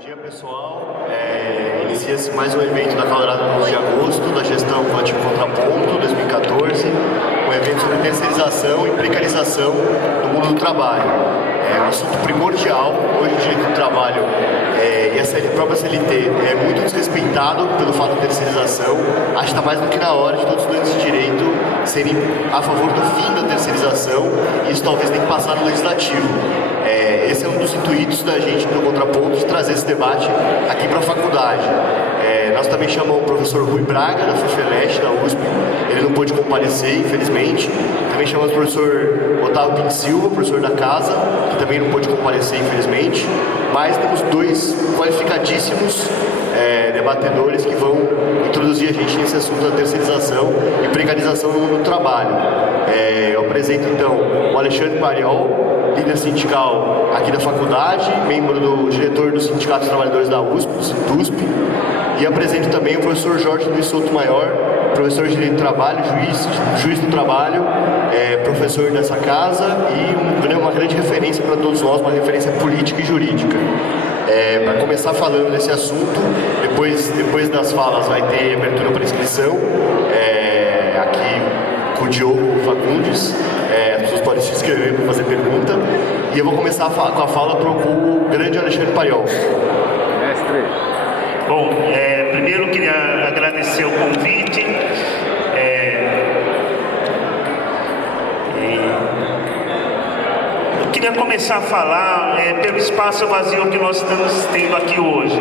Bom dia, pessoal. Inicia-se mais um evento da Calorada no mês de agosto, da gestão Quântico Contraponto 2014, um evento sobre terceirização e precarização do mundo do trabalho. É um assunto primordial. Hoje o direito do trabalho e a própria CLT é muito desrespeitado pelo fato da terceirização. Acho que está mais do que na hora de todos os estudantes de direito serem a favor do fim da terceirização, e isso talvez tenha que passar no legislativo. Esse é um dos intuitos da gente do Contraponto, de trazer esse debate aqui para a faculdade. Nós também chamamos o professor Rui Braga, da FEFELESH, da USP. Ele não pôde comparecer, infelizmente. Também chamamos o professor Otávio Pinto Silva, professor da casa, que também não pôde comparecer, infelizmente. Mas temos dois qualificadíssimos debatedores que vão introduzir a gente nesse assunto da terceirização e precarização no mundo do trabalho. Eu apresento, então, o Alexandre Pariol, líder sindical aqui da faculdade, membro do diretor do Sindicato dos Trabalhadores da USP, do SINTUSP, e apresento também o professor Jorge Luiz Souto Maior, professor de Direito do Trabalho, juiz do trabalho, professor dessa casa e uma grande referência para todos nós, uma referência política e jurídica. Para começar falando desse assunto, depois das falas vai ter abertura para inscrição, aqui com o Diogo Fagundes. As pessoas podem se inscrever para fazer pergunta. E eu vou começar com a fala para o grande Alexandre Pariol. Mestre. Bom, primeiro eu queria agradecer o convite. Eu queria começar a falar pelo espaço vazio que nós estamos tendo aqui hoje.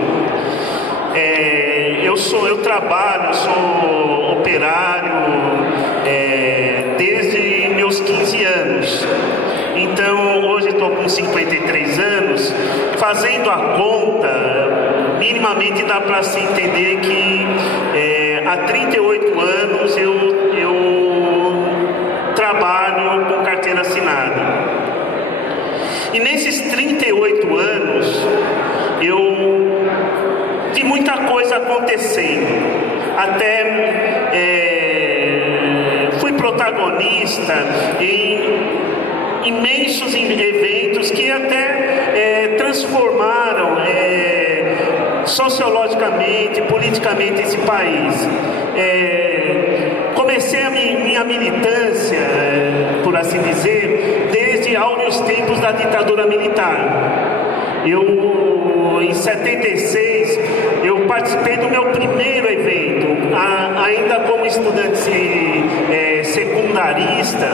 Eu trabalho, sou operário desde meus 15 anos. Então, hoje estou com 53 anos. Fazendo a conta, minimamente dá para se entender que há 38 anos eu trabalho com carteira assinada. E nesses 38 anos, eu vi muita coisa acontecendo. Até fui protagonista em imensos eventos que até transformaram sociologicamente, politicamente esse país. Comecei a minha militância, por assim dizer, desde áureos tempos da ditadura militar. Em 76, eu participei do meu primeiro evento, ainda como estudante secundarista,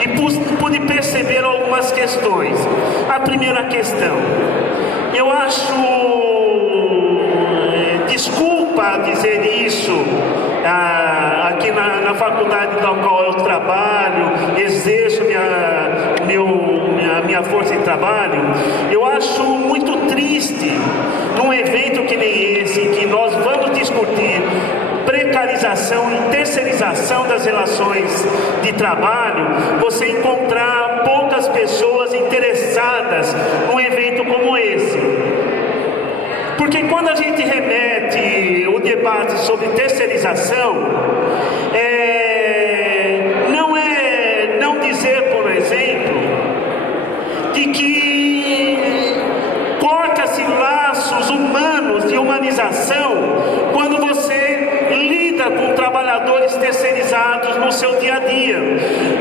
e pude perceber algumas questões. A primeira questão, eu acho, desculpa dizer isso, aqui na faculdade da qual eu trabalho, exerço minha força de trabalho, eu acho muito triste, num evento que nem esse, em que nós vamos discutir precarização e terceirização das relações de trabalho, você encontrar poucas pessoas interessadas num evento como esse. Porque quando a gente remete o debate sobre terceirização, não dizer, por exemplo, de que corta-se laços humanos de humanização quando você lida com trabalhadores terceirizados no seu dia a dia.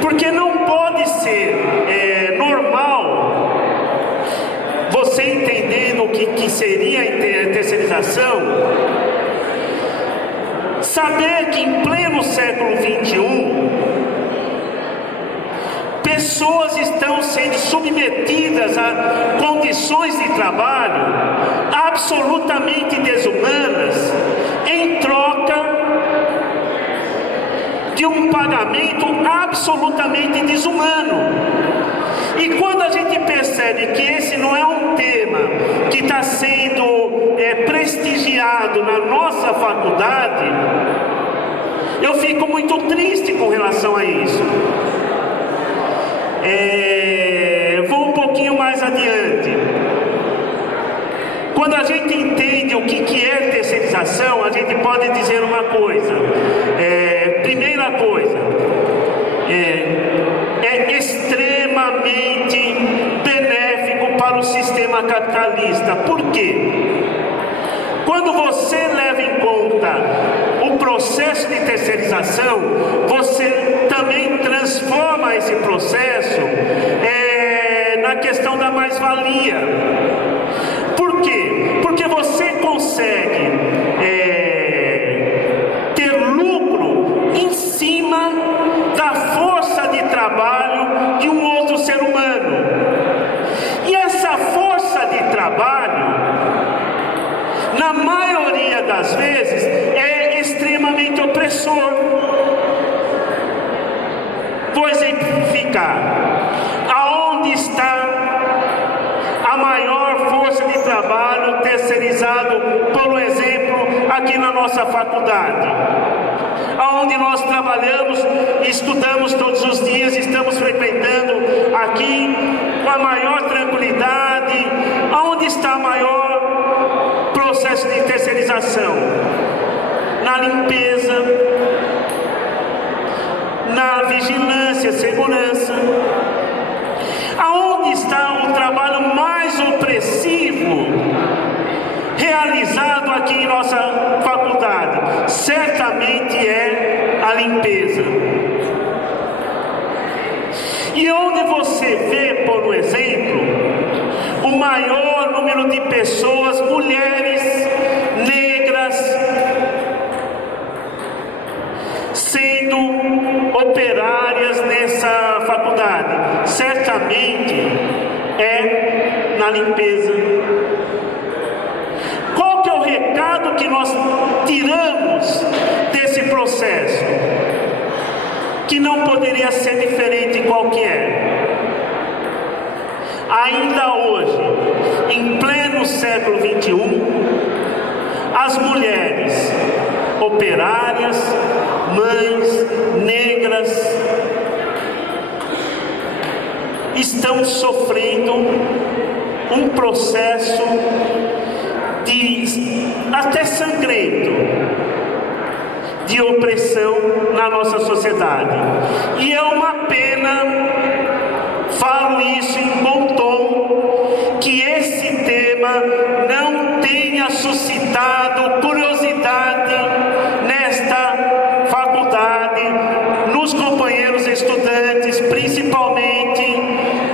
Porque não pode ser normal, você entendendo o que seria a terceirização, saber que em pleno século XXI, pessoas estão sendo submetidas a condições de trabalho absolutamente desumanas em troca de um pagamento absolutamente desumano. E quando a gente percebe que esse não é um tema que está sendo prestigiado na nossa faculdade, eu fico muito triste com relação a isso. Vou um pouquinho mais adiante. Quando a gente entende o que é terceirização, a gente pode dizer uma coisa. Primeira coisa, é extremamente benéfico para o sistema sistema capitalista. Por quê? Quando você leva em conta o processo de terceirização, você também transforma esse processo na questão da mais-valia. Por quê? Porque você consegue ter lucro em cima da força de trabalho de um outro ser humano. E essa força de trabalho, na maioria das vezes, é extremamente opressor. Vou exemplificar. Aonde está a maior força de trabalho terceirizado, por exemplo, aqui na nossa faculdade? Aonde nós trabalhamos, estudamos todos os dias, estamos frequentando aqui com a maior tranquilidade. Aonde está a maior processo de terceirização? Na limpeza, na vigilância, segurança. Aonde está o trabalho mais opressivo realizado aqui em nossa faculdade? Certamente é a limpeza. E onde você vê, por exemplo, o maior número de pessoas, mulheres, negras, sendo operárias nessa faculdade? Certamente é na limpeza. Qual que é o recado que nós tiramos desse processo? Que não poderia ser diferente qualquer. Ainda hoje, em pleno século XXI, as mulheres operárias, mães, negras, estão sofrendo um processo até sangrento de opressão na nossa sociedade. E é uma pena, falo isso em bom tom, que esse tema não tenha suscitado curiosidade nesta faculdade, nos companheiros estudantes, principalmente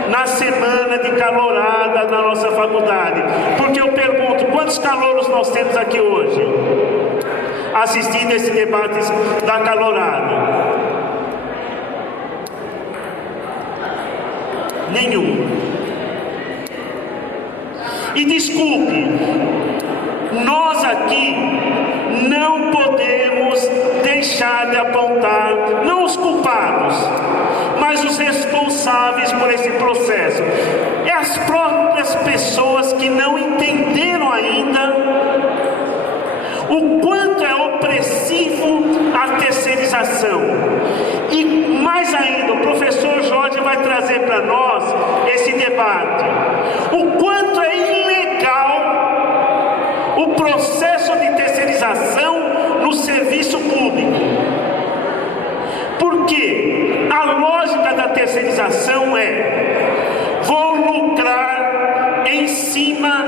na semana de calorada na nossa faculdade. Porque eu pergunto, quantos calouros nós temos aqui hoje, assistindo esse debate da calorada? Nenhum. E desculpe, nós aqui não podemos deixar de apontar, não os culpados, mas os responsáveis por esse processo. É as próprias pessoas que não entenderam ainda o quanto é opressivo a terceirização. E mais ainda, o professor Jorge vai trazer para nós esse debate. O quanto é ilegal o processo de terceirização no serviço público. Porque a lógica da terceirização é: vou lucrar em cima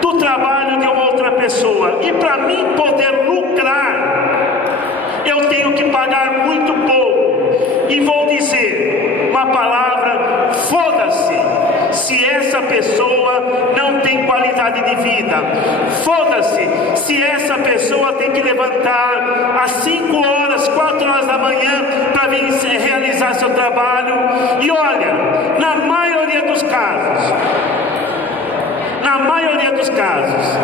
do trabalho de uma outra pessoa. E para mim poder lucrar, eu tenho que pagar muito pouco. E vou dizer uma palavra: foda-se se essa pessoa não tem qualidade de vida. Foda-se se essa pessoa tem que levantar às 5 horas, 4 horas da manhã para vir realizar seu trabalho. E olha, na maioria dos casos,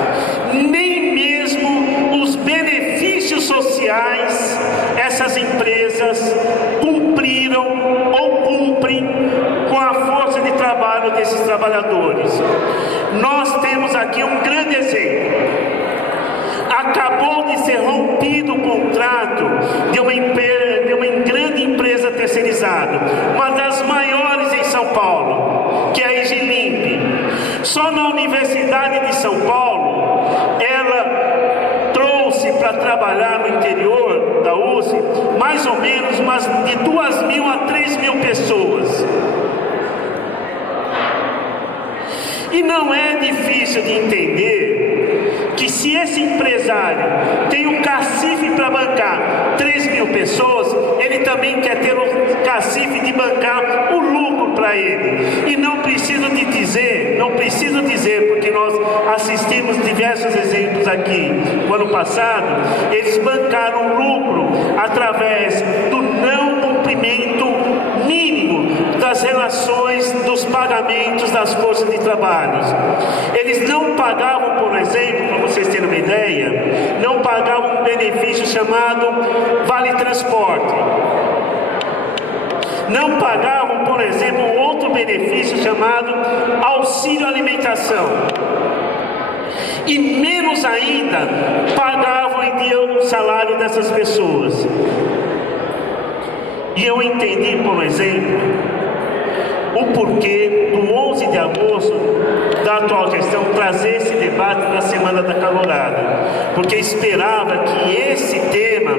nem mesmo os benefícios sociais essas empresas cumpriram ou cumprem com a força de trabalho desses trabalhadores. Nós temos aqui um grande exemplo. Acabou de ser rompido o contrato de uma grande empresa terceirizada, uma das maiores em São Paulo, que é a Egilimp. Só na Universidade de São Paulo, ela trouxe para trabalhar no interior da USP mais ou menos de 2.000 a 3.000 pessoas. não é difícil de entender que se esse empresário tem um cacife para bancar 3.000 pessoas, ele também quer ter o cacife de bancar o lucro para ele. E não preciso dizer, porque nós assistimos diversos exemplos aqui. No ano passado, eles bancaram lucro através do não cumprimento mínimo das relações dos pagamentos das forças de trabalho. Eles não pagavam, por exemplo, para vocês terem uma ideia, não pagavam um benefício chamado Vale Transporte. Não pagavam, por exemplo, um outro benefício chamado Auxílio Alimentação. E menos ainda, pagavam em dia o salário dessas pessoas. E eu entendi, por exemplo, o porquê do 11 de agosto da atual gestão trazer esse debate na Semana da Calorada, porque esperava que esse tema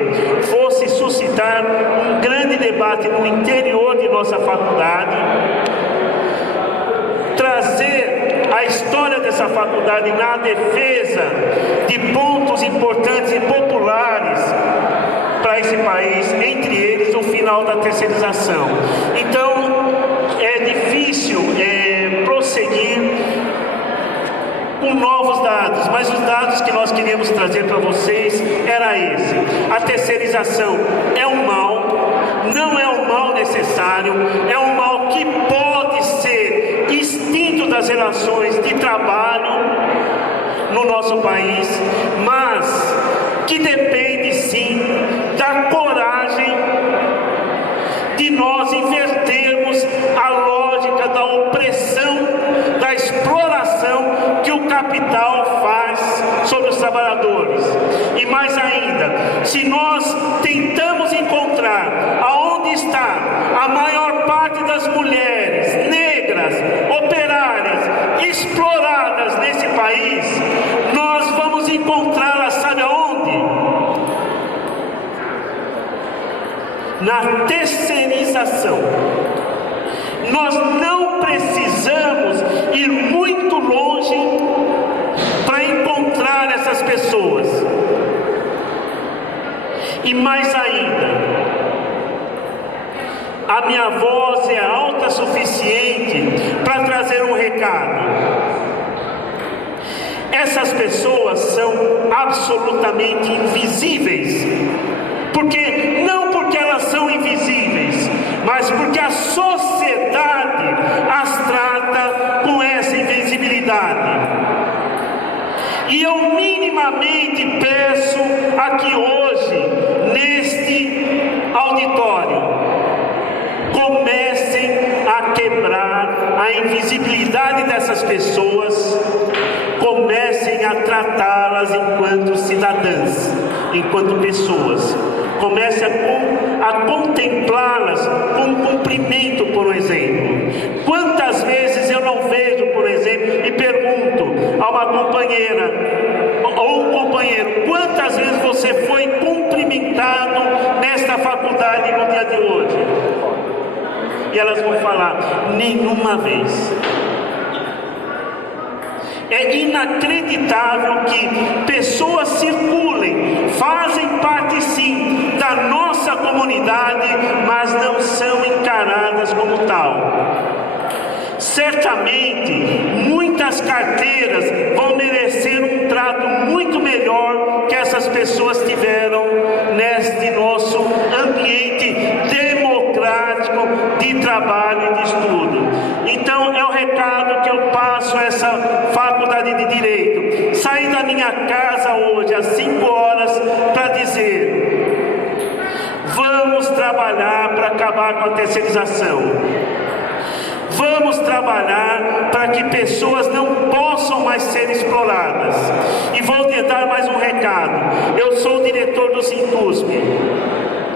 fosse suscitar um grande debate no interior de nossa faculdade, trazer a história dessa faculdade na defesa de pontos importantes e populares para esse país, entre eles o final da terceirização. Então é difícil prosseguir com novos dados, mas os dados que nós queríamos trazer para vocês era esse: a terceirização é um mal, não é um mal necessário, é um mal que pode ser extinto das relações de trabalho no nosso país, mas que depende sim da coragem de nós invertermos a lógica da opressão, da exploração que o capital faz sobre os trabalhadores. E mais ainda, se nós tentamos encontrar aonde está a maior parte das mulheres negras, operárias, exploradas nesse país, nós vamos encontrá-las, sabe aonde? Na terceirização. Nós não precisamos ir muito longe para encontrar essas pessoas. E mais ainda, a minha voz é alta o suficiente para trazer um recado. Essas pessoas são absolutamente invisíveis. Não porque elas são invisíveis, mas porque a sociedade as trata com essa invisibilidade. E eu minimamente peço aqui hoje, neste auditório, comecem a quebrar a invisibilidade dessas pessoas, comecem a tratá-las enquanto cidadãs, enquanto pessoas. Comece a contemplá-las com cumprimento, por exemplo. Quantas vezes eu não vejo, por exemplo, e pergunto a uma companheira ou um companheiro: quantas vezes você foi cumprimentado nesta faculdade no dia de hoje? E elas vão falar: nenhuma vez. É inacreditável que pessoas circulem, fazem parte sim da nossa comunidade, mas não são encaradas como tal. Certamente, muitas carteiras vão merecer um trato muito melhor que essas pessoas tiveram neste nosso ambiente democrático de trabalho e de estudo. Então, é o recado que eu passo a essa faculdade de Direito. Saí da minha casa hoje às 5 horas para dizer: vamos trabalhar para acabar com a terceirização. Vamos trabalhar para que pessoas não possam mais ser exploradas. E vou te dar mais um recado. Eu sou o diretor do Sintusp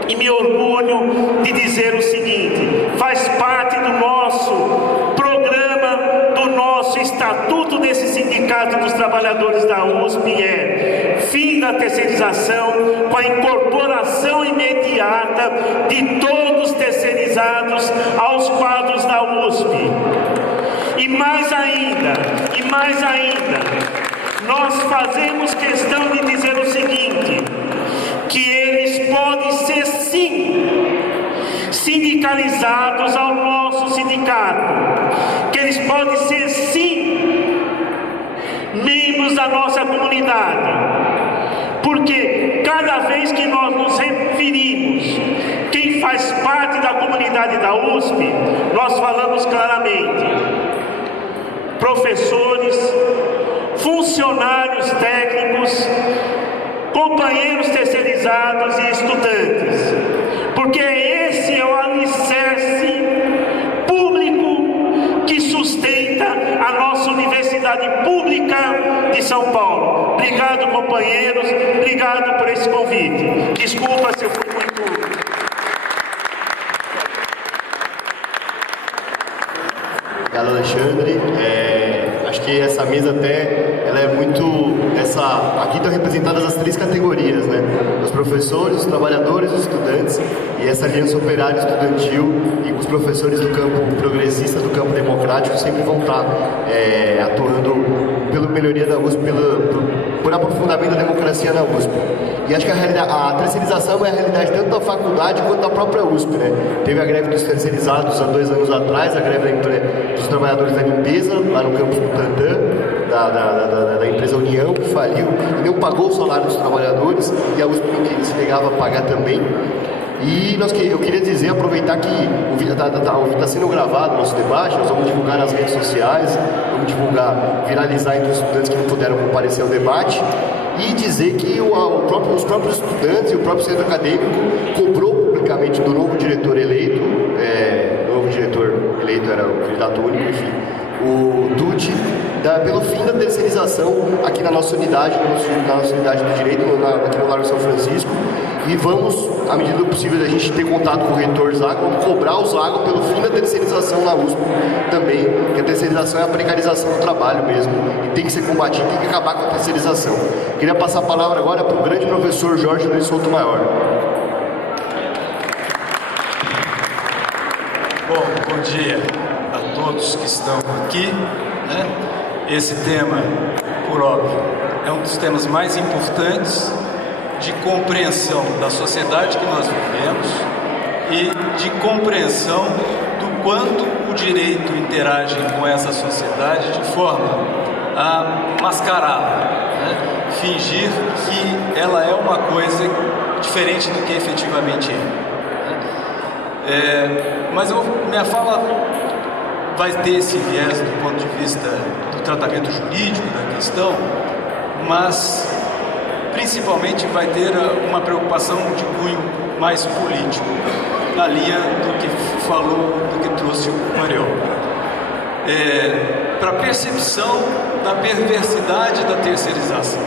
e me orgulho de dizer o seguinte: faz parte do nosso programa, do nosso estatuto desse Sindicato dos Trabalhadores da USP, fim da terceirização, com a incorporação imediata de todos terceirizados aos quadros da USP. E mais ainda, Mais ainda, nós fazemos questão de dizer o seguinte, que eles podem ser sim sindicalizados ao nosso sindicato, que eles podem ser sim membros da nossa comunidade, porque cada vez que nós nos referimos quem faz parte da comunidade da USP, nós falamos claramente: professores, funcionários técnicos, companheiros terceirizados e estudantes, porque esse é o alicerce público que sustenta a nossa Universidade Pública de São Paulo. Obrigado, companheiros, obrigado por esse convite. Desculpa se eu fui muito... Obrigado, Alexandre. Acho que essa mesa até, ela é muito... Aqui estão representadas as 3 categorias, né? Os professores, os trabalhadores, os estudantes, e essa aliança operária estudantil e os professores do campo progressista, do campo democrático, sempre vão estar atuando pela melhoria da USP, por aprofundamento da democracia na USP. E acho que a terceirização é a realidade tanto da faculdade quanto da própria USP, né? Teve a greve dos terceirizados há 2 anos atrás, a greve dos trabalhadores da limpeza, lá no campus do Tantã, da empresa União, que faliu e não pagou o salário dos trabalhadores, e a USP se negava a pagar também. E eu queria dizer, aproveitar que está sendo gravado o nosso debate, nós vamos divulgar nas redes sociais, vamos viralizar entre os estudantes que não puderam comparecer ao debate, e dizer que os próprios estudantes e o próprio centro acadêmico cobrou publicamente do novo diretor eleito, era o candidato único, enfim, o Dutti, pelo fim da terceirização aqui na nossa unidade, na nossa unidade do direito, aqui no Largo São Francisco, e vamos, à medida do possível, a gente ter contato com o reitor Zago, vamos cobrar o Zago pelo fim da terceirização na USP também, que a terceirização é a precarização do trabalho mesmo, e tem que ser combatido, tem que acabar com a terceirização. Queria passar a palavra agora para o grande professor Jorge Luiz Souto-Maior. Bom dia a todos que estão aqui, né? Esse tema, por óbvio, é um dos temas mais importantes de compreensão da sociedade que nós vivemos e de compreensão do quanto o direito interage com essa sociedade de forma a mascarar, né? Fingir que ela é uma coisa diferente do que efetivamente é. Mas minha fala vai ter esse viés do ponto de vista do tratamento jurídico da questão, mas principalmente vai ter uma preocupação de cunho mais político, na linha do que falou, do que trouxe o Mariol. Para a percepção da perversidade da terceirização.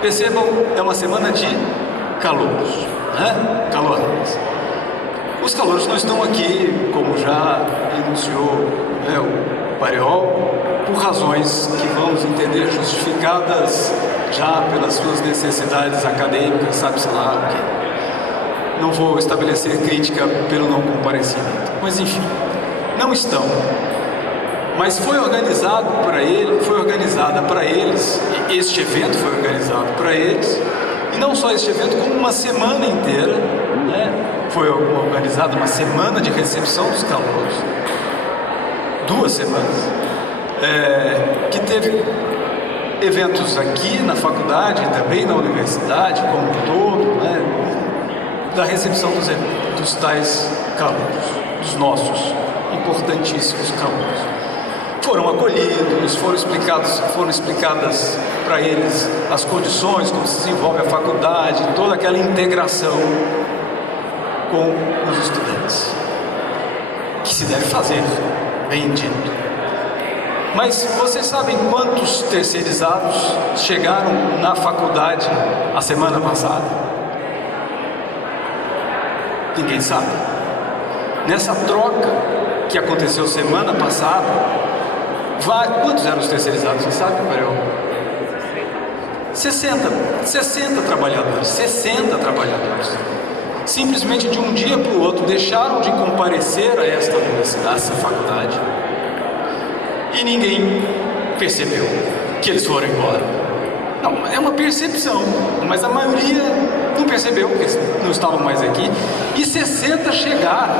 Percebam, é uma semana de calouros, né? Calorões. Os calouros não estão aqui, como já enunciou, né, o Mariol, por razões que vamos entender justificadas já pelas suas necessidades acadêmicas, sabe-se lá o quê. Não vou estabelecer crítica pelo não comparecimento, mas enfim, não estão. Mas foi organizada para eles, este evento foi organizado para eles, e não só este evento, como uma semana inteira, né? Foi organizada uma semana de recepção dos calouros, 2 semanas, que teve eventos aqui na faculdade e também na universidade como um todo, né, da recepção dos tais calouros, dos nossos importantíssimos calouros. Foram acolhidos, foram explicadas para eles as condições, como se desenvolve a faculdade, toda aquela integração com os estudantes, que se deve fazer, bem dito. Mas vocês sabem quantos terceirizados chegaram na faculdade a semana passada? Ninguém sabe. Nessa troca que aconteceu semana passada, quantos eram os terceirizados? Você sabe, Gabriel? 60 trabalhadores. Simplesmente de um dia para o outro deixaram de comparecer a esta universidade, essa faculdade, e ninguém percebeu que eles foram embora? Não, é uma percepção, mas a maioria não percebeu, porque não estavam mais aqui, e 60 chegaram,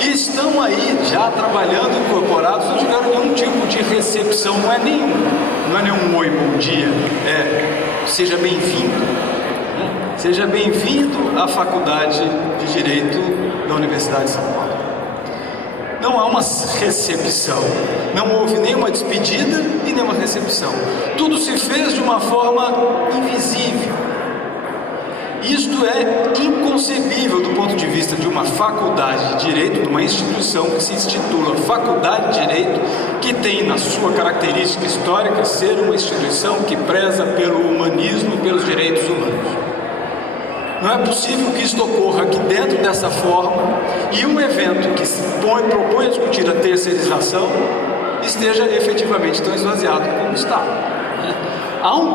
e estão aí já trabalhando, incorporados, não tiveram nenhum tipo de recepção, não é nenhum oi, bom dia, seja bem-vindo, seja bem-vindo à Faculdade de Direito da Universidade de São Paulo. Não há uma recepção, não houve nenhuma despedida e nenhuma recepção. Tudo se fez de uma forma invisível. Isto é inconcebível do ponto de vista de uma faculdade de direito, de uma instituição que se intitula Faculdade de Direito, que tem na sua característica histórica ser uma instituição que preza pelo humanismo e pelos direitos humanos. Não é possível que isto ocorra aqui dentro dessa forma e um evento que se propõe a discutir a terceirização esteja efetivamente tão esvaziado como está. Há um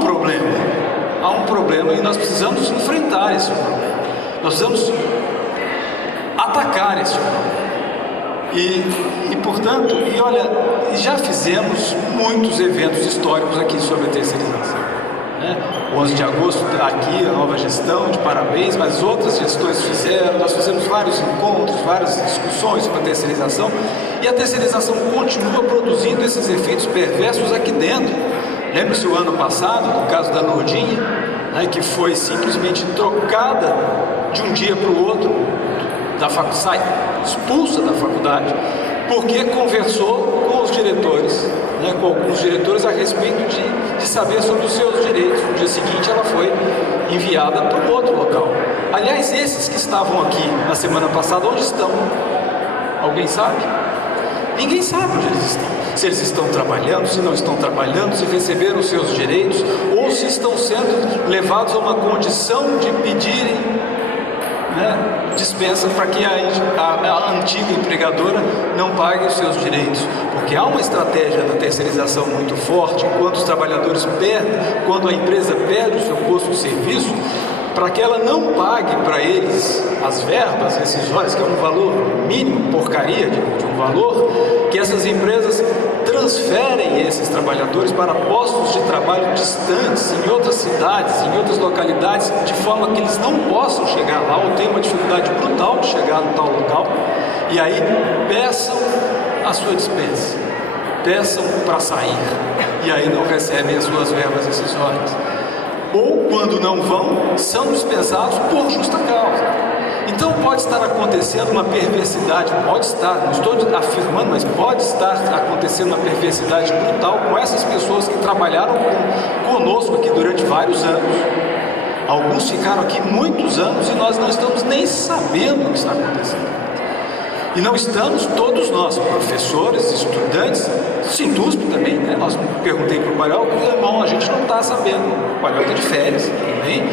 problema e nós precisamos enfrentar esse problema. Nós precisamos atacar esse problema. Portanto, já fizemos muitos eventos históricos aqui sobre a terceirização. 11 de agosto aqui, a nova gestão, de parabéns, mas outras gestões fizeram, nós fizemos vários encontros, várias discussões sobre a terceirização, e a terceirização continua produzindo esses efeitos perversos aqui dentro. Lembre-se o ano passado, no caso da Nordinha, que foi simplesmente trocada de um dia para o outro, sai expulsa da faculdade, porque conversou com os diretores, com alguns diretores a respeito de saber sobre os seus direitos. No dia seguinte ela foi enviada para um outro local. Aliás, esses que estavam aqui na semana passada, onde estão? Alguém sabe? Ninguém sabe onde eles estão. Se eles estão trabalhando, se não estão trabalhando, se receberam os seus direitos, ou se estão sendo levados a uma condição de pedirem dispensa para que a antiga empregadora não pague os seus direitos, porque há uma estratégia da terceirização muito forte. Enquanto os trabalhadores perdem, quando a empresa perde o seu posto de serviço, para que ela não pague para eles as verbas rescisórias, que é um valor mínimo, porcaria de um valor, que essas empresas transferem esses trabalhadores para postos de trabalho distantes, em outras cidades, em outras localidades, de forma que eles não possam chegar lá ou tenham uma dificuldade brutal de chegar no tal local, e aí peçam a sua dispensa, peçam para sair, e aí não recebem as suas verbas rescisórias. Ou, quando não vão, são dispensados por justa causa. Então pode estar acontecendo uma perversidade, não estou afirmando, mas pode estar acontecendo uma perversidade brutal com essas pessoas que trabalharam conosco aqui durante vários anos. Alguns ficaram aqui muitos anos e nós não estamos nem sabendo o que está acontecendo. E não estamos todos nós, professores, estudantes, Sindusp também, Nós perguntei para o Palhol, irmão, a gente não está sabendo, o Palhol está de férias também,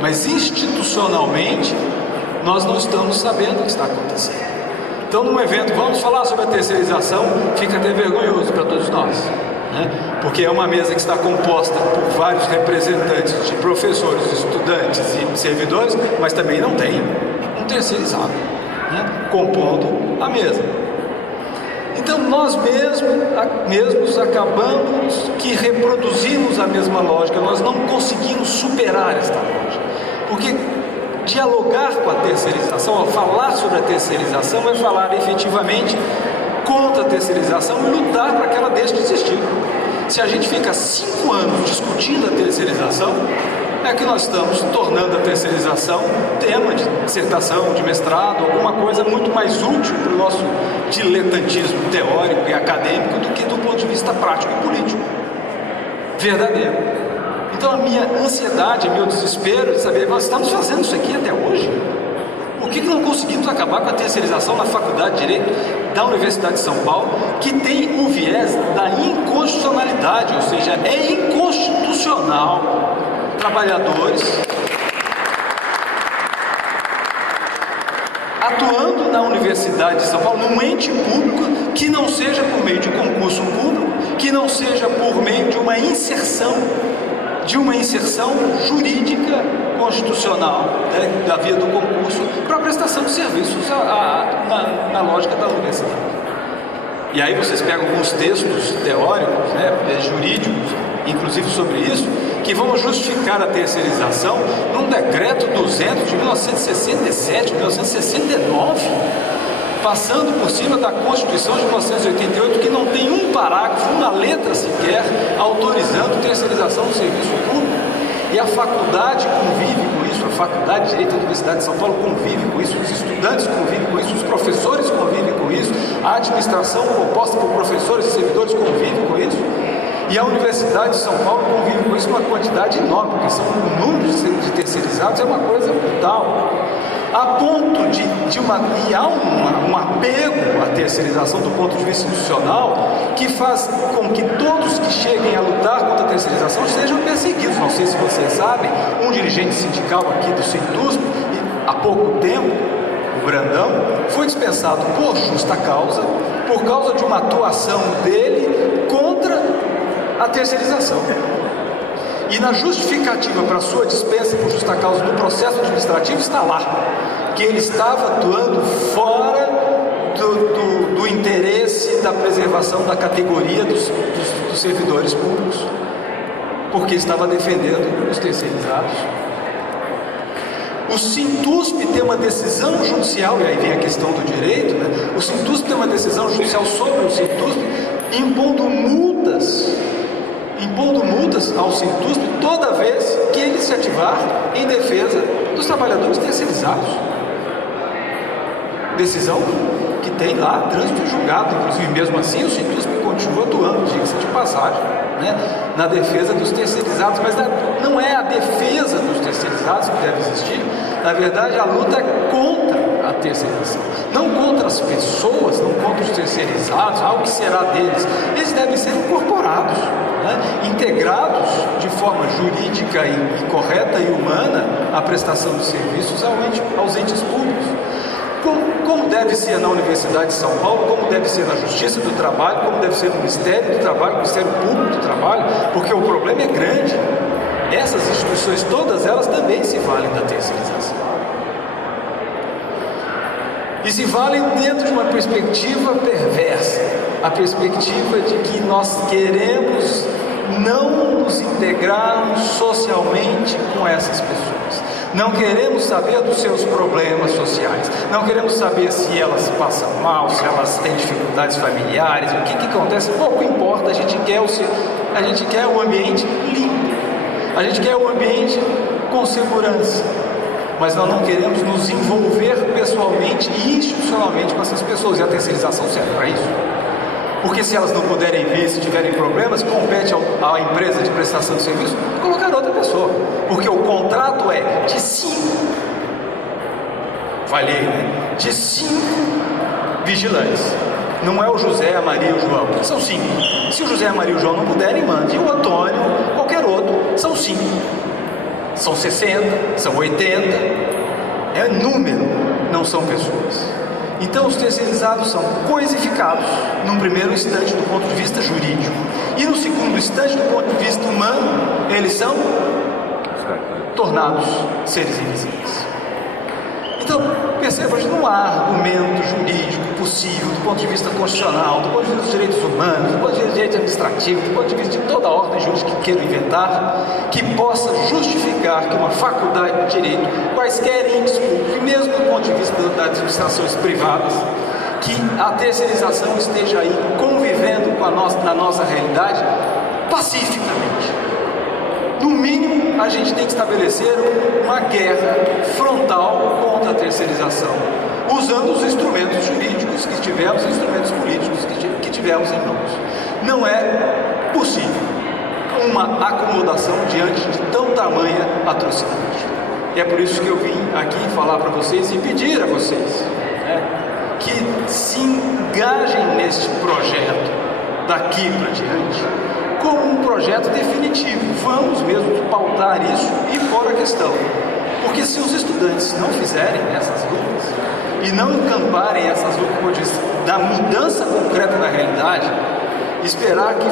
mas institucionalmente nós não estamos sabendo o que está acontecendo. Então, num evento, vamos falar sobre a terceirização, fica até vergonhoso para todos nós, porque é uma mesa que está composta por vários representantes de professores, estudantes e servidores, mas também não tem um terceirizado compondo a mesa. Então nós mesmos acabamos que reproduzimos a mesma lógica, nós não conseguimos superar esta lógica, porque dialogar com a terceirização, falar sobre a terceirização é falar efetivamente contra a terceirização e lutar para que ela deixe de existir. Se a gente fica 5 anos discutindo a terceirização, é que nós estamos tornando a terceirização tema de dissertação, de mestrado, alguma coisa muito mais útil para o nosso diletantismo teórico e acadêmico do que do ponto de vista prático e político verdadeiro. Então a minha ansiedade, meu desespero de saber, nós estamos fazendo isso aqui até hoje? Por que não conseguimos acabar com a terceirização na Faculdade de Direito da Universidade de São Paulo, que tem um viés da inconstitucionalidade, ou seja, é inconstitucional trabalhadores atuando na Universidade de São Paulo, num ente público, que não seja por meio de concurso público, que não seja por meio de uma inserção jurídica constitucional, da via do concurso, para prestação de serviços na lógica da universidade. E aí vocês pegam alguns textos teóricos, né, jurídicos, inclusive sobre isso, que vão justificar a terceirização num decreto 200 de 1967, 1969, passando por cima da Constituição de 1988, que não tem um parágrafo, uma letra sequer, autorizando terceirização do serviço público. E a faculdade convive com isso, a Faculdade de Direito da Universidade de São Paulo convive com isso, os estudantes convivem com isso, os professores convivem com isso, a administração composta por professores e servidores convive com isso, e a Universidade de São Paulo convive com isso uma quantidade enorme, porque são um número de terceirizados, é uma coisa brutal. A ponto e há um apego à terceirização do ponto de vista institucional que faz com que todos que cheguem a lutar contra a terceirização sejam perseguidos. Não sei se vocês sabem, um dirigente sindical aqui do Sintusp, há pouco tempo, o Brandão, foi dispensado por justa causa, por causa de uma atuação dele contra a terceirização. E na justificativa para sua dispensa por justa causa no processo administrativo está lá, que ele estava atuando fora do interesse da preservação da categoria dos servidores públicos, porque estava defendendo os terceirizados. O Sintusp tem uma decisão judicial, e aí vem a questão do direito, né? O Sintusp tem uma decisão judicial sobre o Sintusp, impondo multas ao Sintusp toda vez que ele se ativar em defesa dos trabalhadores terceirizados. Decisão que tem lá trânsito julgado, inclusive mesmo assim o Sintusp continua atuando, diga-se de passagem, né, na defesa dos terceirizados, mas não é a defesa dos terceirizados que deve existir. Na verdade, a luta é contra a terceirização, não contra as pessoas, não contra os terceirizados, o que será deles. Eles devem ser incorporados, né, integrados de forma jurídica e correta e humana à prestação de serviços aos entes públicos. Como deve ser na Universidade de São Paulo, como deve ser na Justiça do Trabalho, como deve ser no Ministério do Trabalho, no Ministério Público do Trabalho, porque o problema é grande. Essas instituições, todas elas também se valem da terceirização. E se valem dentro de uma perspectiva perversa, a perspectiva de que nós queremos não nos integrarmos socialmente com essas pessoas. Não queremos saber dos seus problemas sociais, não queremos saber se elas passam mal, se elas têm dificuldades familiares, o que acontece, pouco importa, a gente quer o ambiente limpo, a gente quer o ambiente com segurança, mas nós não queremos nos envolver pessoalmente e institucionalmente com essas pessoas, e a terceirização serve para isso. Porque se elas não puderem vir, se tiverem problemas, compete à empresa de prestação de serviço colocar outra pessoa. Porque o contrato é de 5, vai ler, né? De 5 vigilantes. Não é o José, a Maria e o João, são 5. Se o José, a Maria e o João não puderem, mande o Antônio, qualquer outro, são 5. São 60, são 80, é número, não são pessoas. Então os terceirizados são coisificados num primeiro instante do ponto de vista jurídico, e no segundo instante do ponto de vista humano, eles são tornados seres invisíveis. Então, perceba, não há argumento jurídico possível do ponto de vista constitucional, do ponto de vista dos direitos humanos, do ponto de vista do direito administrativo, do ponto de vista de toda a ordem jurídica que queira inventar, que possa justificar que uma faculdade de direito, quaisquer entes públicos, e mesmo do ponto de vista das administrações privadas, que a terceirização esteja aí convivendo na nossa realidade pacificamente. No mínimo, a gente tem que estabelecer uma guerra frontal contra a terceirização, usando os instrumentos jurídicos que tivemos, instrumentos políticos que tivemos em mãos. Não é possível uma acomodação diante de tão tamanha atrocidade. E é por isso que eu vim aqui falar para vocês e pedir a vocês, né, que se engajem neste projeto daqui para diante, como um projeto definitivo. Vamos mesmo pautar isso e pôr a questão. Porque se os estudantes não fizerem essas lutas e não encamparem essas lutas, como eu disse, da mudança concreta da realidade, esperar que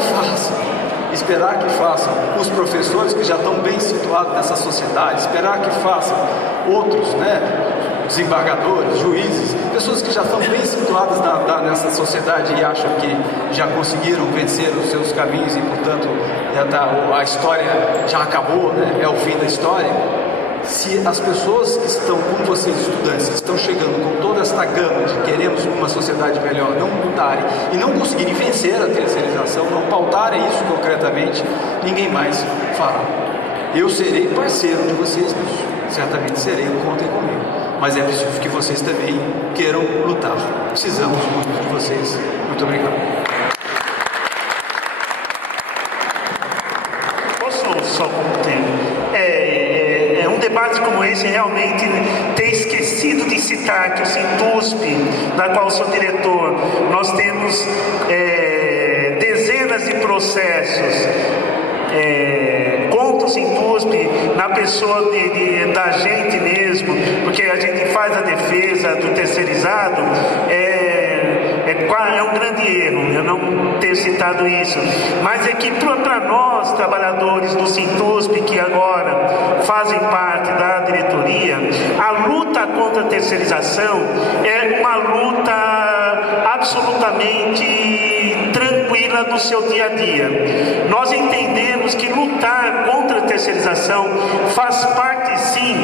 façam os professores que já estão bem situados nessa sociedade, esperar que façam outros, né, desembargadores, juízes, pessoas que já estão bem situadas nessa sociedade e acham que já conseguiram vencer os seus caminhos e, portanto, a história já acabou, né? É o fim da história. Se as pessoas que estão, como vocês, estudantes, que estão chegando com toda esta gama de queremos uma sociedade melhor, não lutarem e não conseguirem vencer a terceirização, não pautarem isso concretamente, ninguém mais fará. Eu serei parceiro de vocês nisso, certamente serei, contem comigo, mas é preciso que vocês também queiram lutar. Precisamos muito de vocês. Muito obrigado. Posso só concluir? Um debate como esse realmente tem esquecido de citar que o Sintusp, da qual sou diretor, nós temos dezenas de processos contra o Sintusp, na pessoa da gente mesmo, porque a gente faz a defesa do terceirizado. É um grande erro eu não ter citado isso, mas é que para nós, trabalhadores do Sintusp, que agora fazem parte da diretoria, a luta contra a terceirização é uma luta absolutamente tranquila no seu dia a dia. Nós entendemos que lutar contra a terceirização faz parte, sim,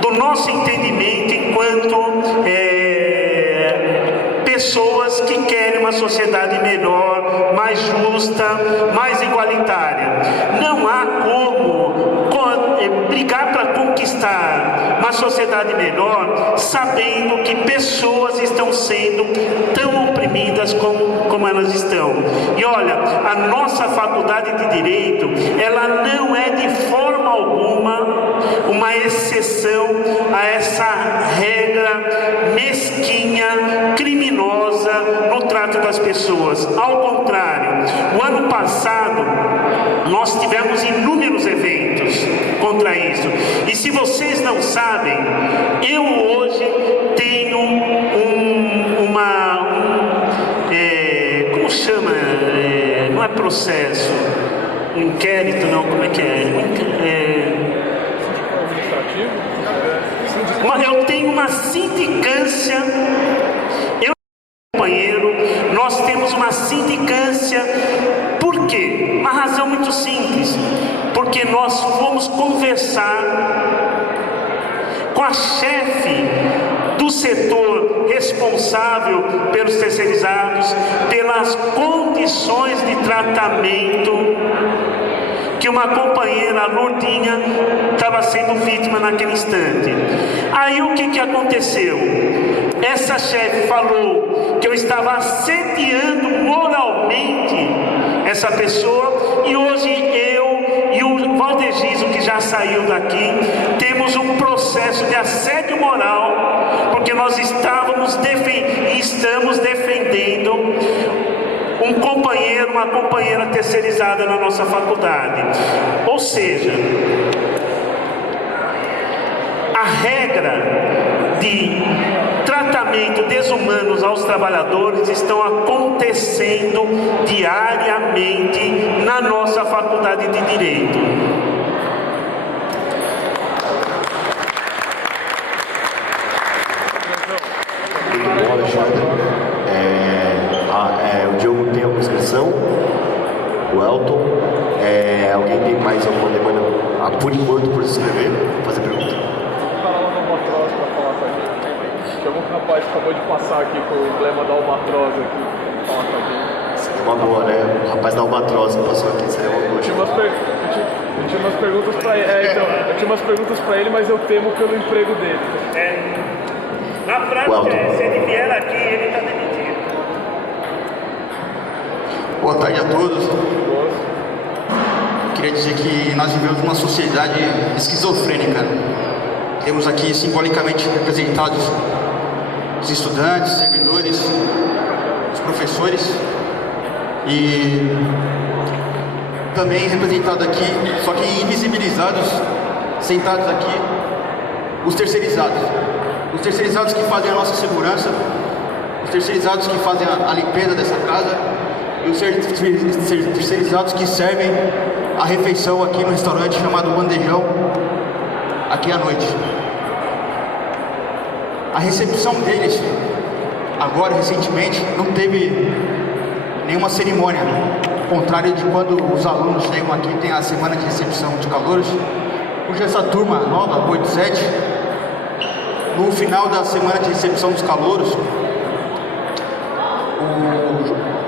do nosso entendimento enquanto pessoas que querem uma sociedade melhor, mais justa, mais igualitária. Não há como brigar para conquistar uma sociedade melhor sabendo que pessoas estão sendo tão oprimidas como elas estão. E olha, a nossa faculdade de Direito, ela não é de forma alguma uma exceção a essa regra mesquinha, criminosa no trato das pessoas. Ao contrário, o ano passado nós tivemos inúmeros eventos contra isso. E se vocês não sabem, eu hoje tenho como chama? Não é processo, um inquérito, não, como é que eu tenho uma sindicância, eu e meu companheiro, nós temos uma sindicância. Por quê? Uma razão muito simples, porque nós fomos conversar com a chefe do setor responsável pelos terceirizados, pelas condições de tratamento que uma companheira, a Lourdinha, estava sendo vítima naquele instante. Aí o que aconteceu? Essa chefe falou que eu estava assediando moralmente essa pessoa, e hoje eu e o Valdegiso, que já saiu daqui, temos um processo de assédio moral, porque nós estamos defendendo um companheiro, uma companheira terceirizada na nossa faculdade. Ou seja, a regra de tratamento desumano aos trabalhadores estão acontecendo diariamente na nossa faculdade de Direito. Muito bom, Alexandre. O Diogo tem alguma inscrição? O Elton? Alguém tem mais alguma demanda? Por enquanto, por se inscrever, fazer pergunta. Chama um rapaz que acabou de passar aqui com o emblema da Albatroz aqui, falar com a gente. Seria uma boa, né? O rapaz da Albatroz que passou aqui, seria uma boa. Eu tinha umas perguntas pra ele. Eu tinha umas perguntas pra ele, mas eu temo pelo emprego dele. Na prática, se ele vier aqui, ele está demitido. Boa tarde a todos. Queria dizer que nós vivemos uma sociedade esquizofrênica. Temos aqui simbolicamente representados os estudantes, servidores, os professores, e também representado aqui, só que invisibilizados, sentados aqui, os terceirizados. Os terceirizados que fazem a nossa segurança, os terceirizados que fazem a limpeza dessa casa, e os terceirizados que servem a refeição aqui no restaurante chamado Bandejão, aqui à noite. a recepção deles, agora recentemente, não teve nenhuma cerimônia, ao contrário de quando os alunos chegam aqui, tem a semana de recepção de calouros, cuja essa turma nova, 87, no final da semana de recepção dos calouros,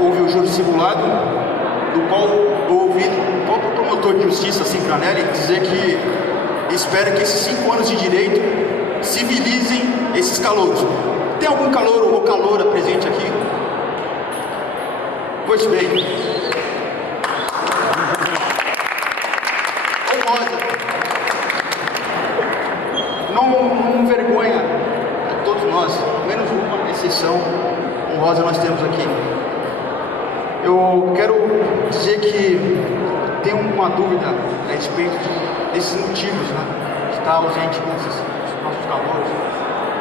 houve o júri simulado, do qual ouvi o próprio promotor de justiça, Cimpranelli, dizer que espera que esses 5 anos de direito civilizem esses calouros. Tem algum calouro ou caloura presente aqui? Pois bem. Honrosa. Não vergonha a todos nós, menos uma exceção honrosa nós temos aqui. Eu quero dizer que tenho uma dúvida a respeito desses motivos, né, de estar ausente nesses nossos calouros.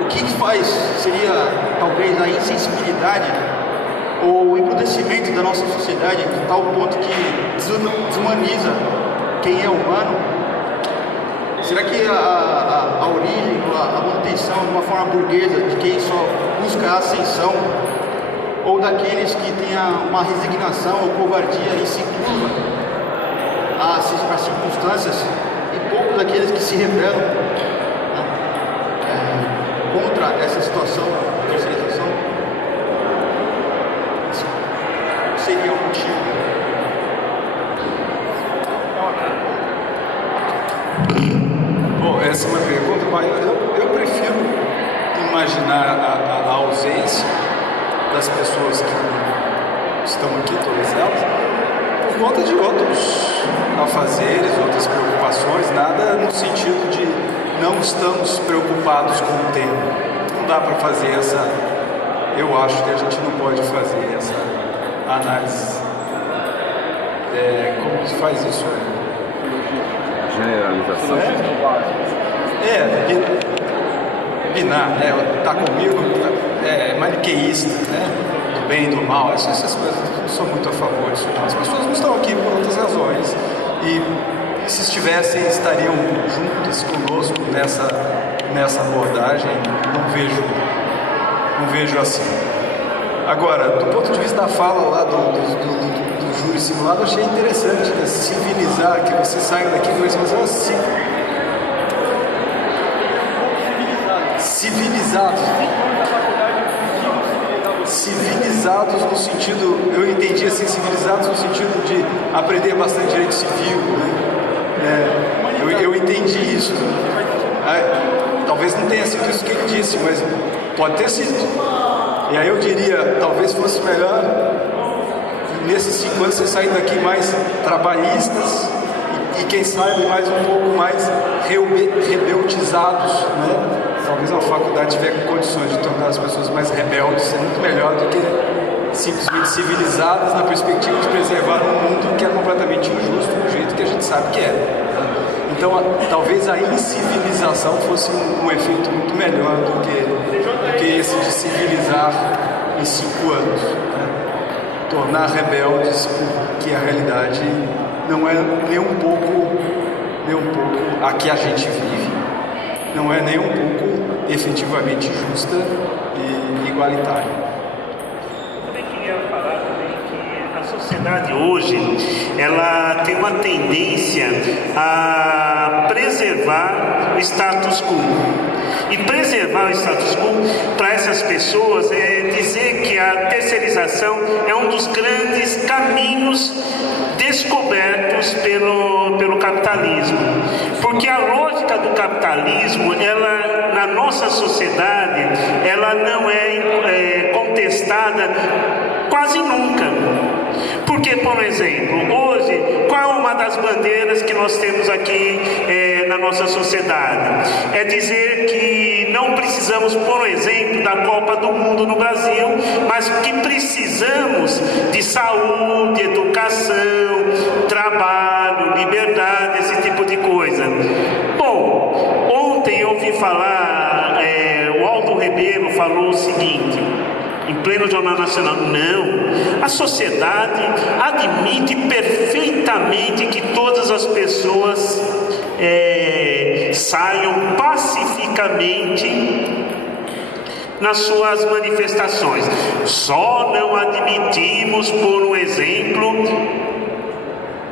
O que faz seria talvez a insensibilidade ou o embrutecimento da nossa sociedade de tal ponto que desumaniza quem é humano? Será que a origem, a manutenção de uma forma burguesa de quem só busca a ascensão, ou daqueles que têm uma resignação ou covardia e se curva às circunstâncias, e pouco daqueles que se rebelam, né, contra essa situação de terceirização? Esse seria o motivo. Bom, essa é uma pergunta, mas eu prefiro imaginar a ausência das pessoas que estão aqui, todas elas, por conta de outros afazeres, outras preocupações, nada no sentido de não estamos preocupados com o tema. Não dá para fazer essa, eu acho que a gente não pode fazer essa análise. Como se faz isso? Generalização. Binar, né? Tá comigo, maniqueísta, né? Do bem e do mal, essas coisas eu não sou muito a favor disso. As pessoas não estão aqui por outras razões e se estivessem, estariam juntas conosco nessa abordagem. Não vejo assim. Agora, do ponto de vista da fala lá do júri simulado, eu achei interessante, né? Civilizar, que você saia daqui e você fazer assim. Civilizados no sentido, eu entendi assim, civilizados no sentido de aprender bastante direito civil, né? Eu entendi isso. Talvez não tenha sido isso que ele disse, mas pode ter sido. E aí eu diria, talvez fosse melhor nesses 5 anos você sair daqui mais trabalhistas e quem sabe mais um pouco mais rebeldizados, né? Talvez a faculdade tiver condições de tornar as pessoas mais rebeldes, é muito melhor do que simplesmente civilizadas na perspectiva de preservar um mundo que é completamente injusto do jeito que a gente sabe que é. Então, talvez a incivilização fosse um efeito muito melhor do que esse de civilizar em 5 anos, né? Tornar rebeldes, porque a realidade não é nem um pouco a que a gente vive, não é nem um pouco efetivamente justa e igualitária. Eu também queria falar também que a sociedade hoje, ela tem uma tendência a preservar o status quo. E preservar o status quo para essas pessoas é dizer que a terceirização é um dos grandes caminhos descobertos pelo capitalismo. Porque a lógica do capitalismo, ela, na nossa sociedade, ela não é contestada quase nunca. Porque, por exemplo, hoje, qual é uma das bandeiras que nós temos aqui na nossa sociedade? É dizer que não precisamos, por exemplo, da Copa do Mundo no Brasil, mas que precisamos de saúde, educação, trabalho, liberdade, esse tipo de coisa. Bom, ontem eu ouvi falar, o Aldo Rebelo falou o seguinte, em pleno Jornal Nacional: não, a sociedade admite perfeitamente que todas as pessoas saiam pacificamente nas suas manifestações. Só não admitimos, por um exemplo,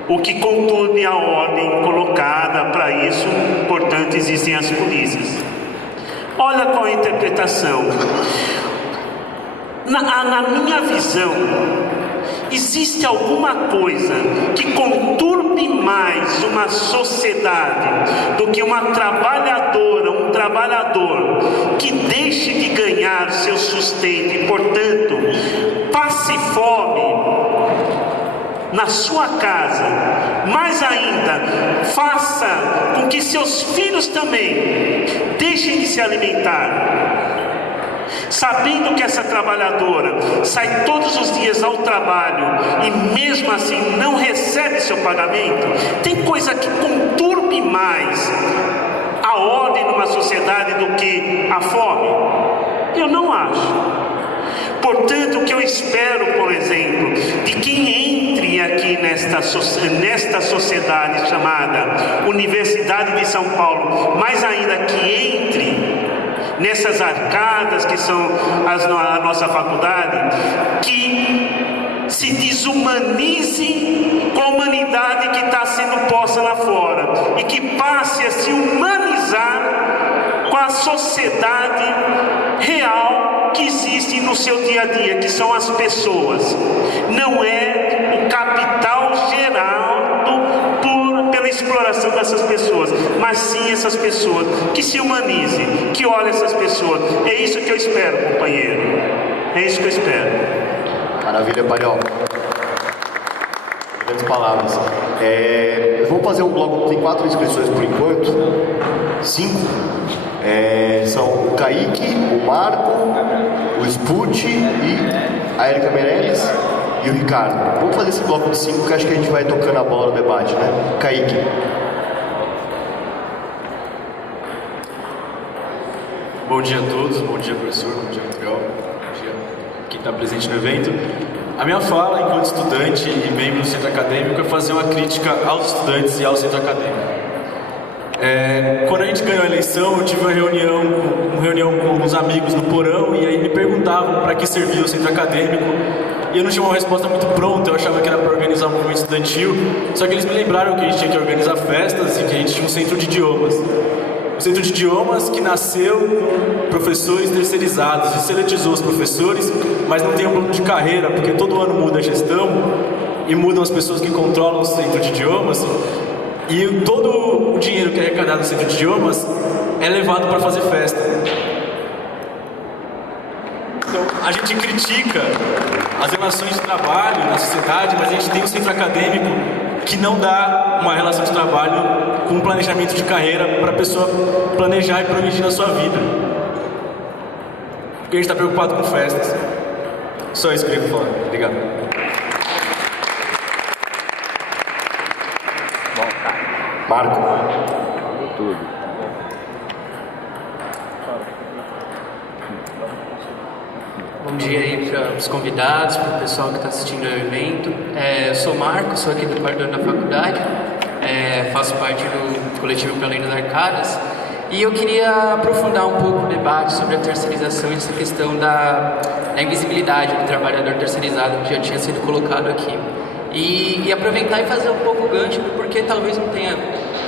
o que conturbe a ordem colocada. Para isso, portanto, existem as polícias. Olha qual é a interpretação. Na minha visão, existe alguma coisa que conturbe mais uma sociedade do que uma trabalhadora, um trabalhador que deixe de ganhar seu sustento e, portanto, passe fome na sua casa, mais ainda, faça com que seus filhos também deixem de se alimentar, sabendo que essa trabalhadora sai todos os dias ao trabalho e mesmo assim não recebe seu pagamento. Tem coisa que conturbe mais a ordem numa sociedade do que a fome? Eu não acho. Portanto, o que eu espero, por exemplo, de quem entre aqui nesta sociedade chamada Universidade de São Paulo, mais ainda que entre nessas arcadas que são a nossa faculdade, que se desumanize com a humanidade que está sendo posta lá fora e que passe a se humanizar com a sociedade real que existe no seu dia a dia, que são as pessoas. Não é o capital gerado pela exploração dessas pessoas, mas sim essas pessoas, que se humanizem, que olhem essas pessoas. É isso que eu espero, companheiro. É isso que eu espero. Maravilha, Paiol. Grandes palavras. Vamos fazer um bloco, tem 4 inscrições por enquanto. 5. São o Kaique, o Marco, o Sput e a Erika Meirelles e o Ricardo. Vamos fazer esse bloco de 5, que acho que a gente vai tocando a bola no debate, né? Kaique. Bom dia a todos, bom dia professor, bom dia Miguel, bom dia quem está presente no evento. A minha fala, enquanto estudante e membro do centro acadêmico, é fazer uma crítica aos estudantes e ao centro acadêmico. Quando a gente ganhou a eleição, eu tive uma reunião com alguns amigos no porão, e aí me perguntavam para que servia o centro acadêmico, e eu não tinha uma resposta muito pronta. Eu achava que era para organizar um movimento estudantil, só que eles me lembraram que a gente tinha que organizar festas e que a gente tinha um centro de idiomas. Um centro de idiomas que nasceu com professores terceirizados e seletizou os professores, mas não tem um plano de carreira, porque todo ano muda a gestão e mudam as pessoas que controlam o centro de idiomas. E todo o dinheiro que é arrecadado no centro de idiomas é levado para fazer festa. Então, a gente critica as relações de trabalho na sociedade, mas a gente tem um centro acadêmico que não dá uma relação de trabalho com um planejamento de carreira para a pessoa planejar e progredir na sua vida. Porque a gente está preocupado com festas. Só isso que eu queria falar. Obrigado. Marco. Tudo. Bom dia aí para os convidados, para o pessoal que está assistindo ao evento. Eu sou Marco, sou aqui do quarto ano da faculdade, faço parte do coletivo Pela Lei das Arcadas, e eu queria aprofundar um pouco o debate sobre a terceirização e essa questão da invisibilidade do trabalhador terceirizado que já tinha sido colocado aqui. E aproveitar e fazer um pouco o gancho do porquê talvez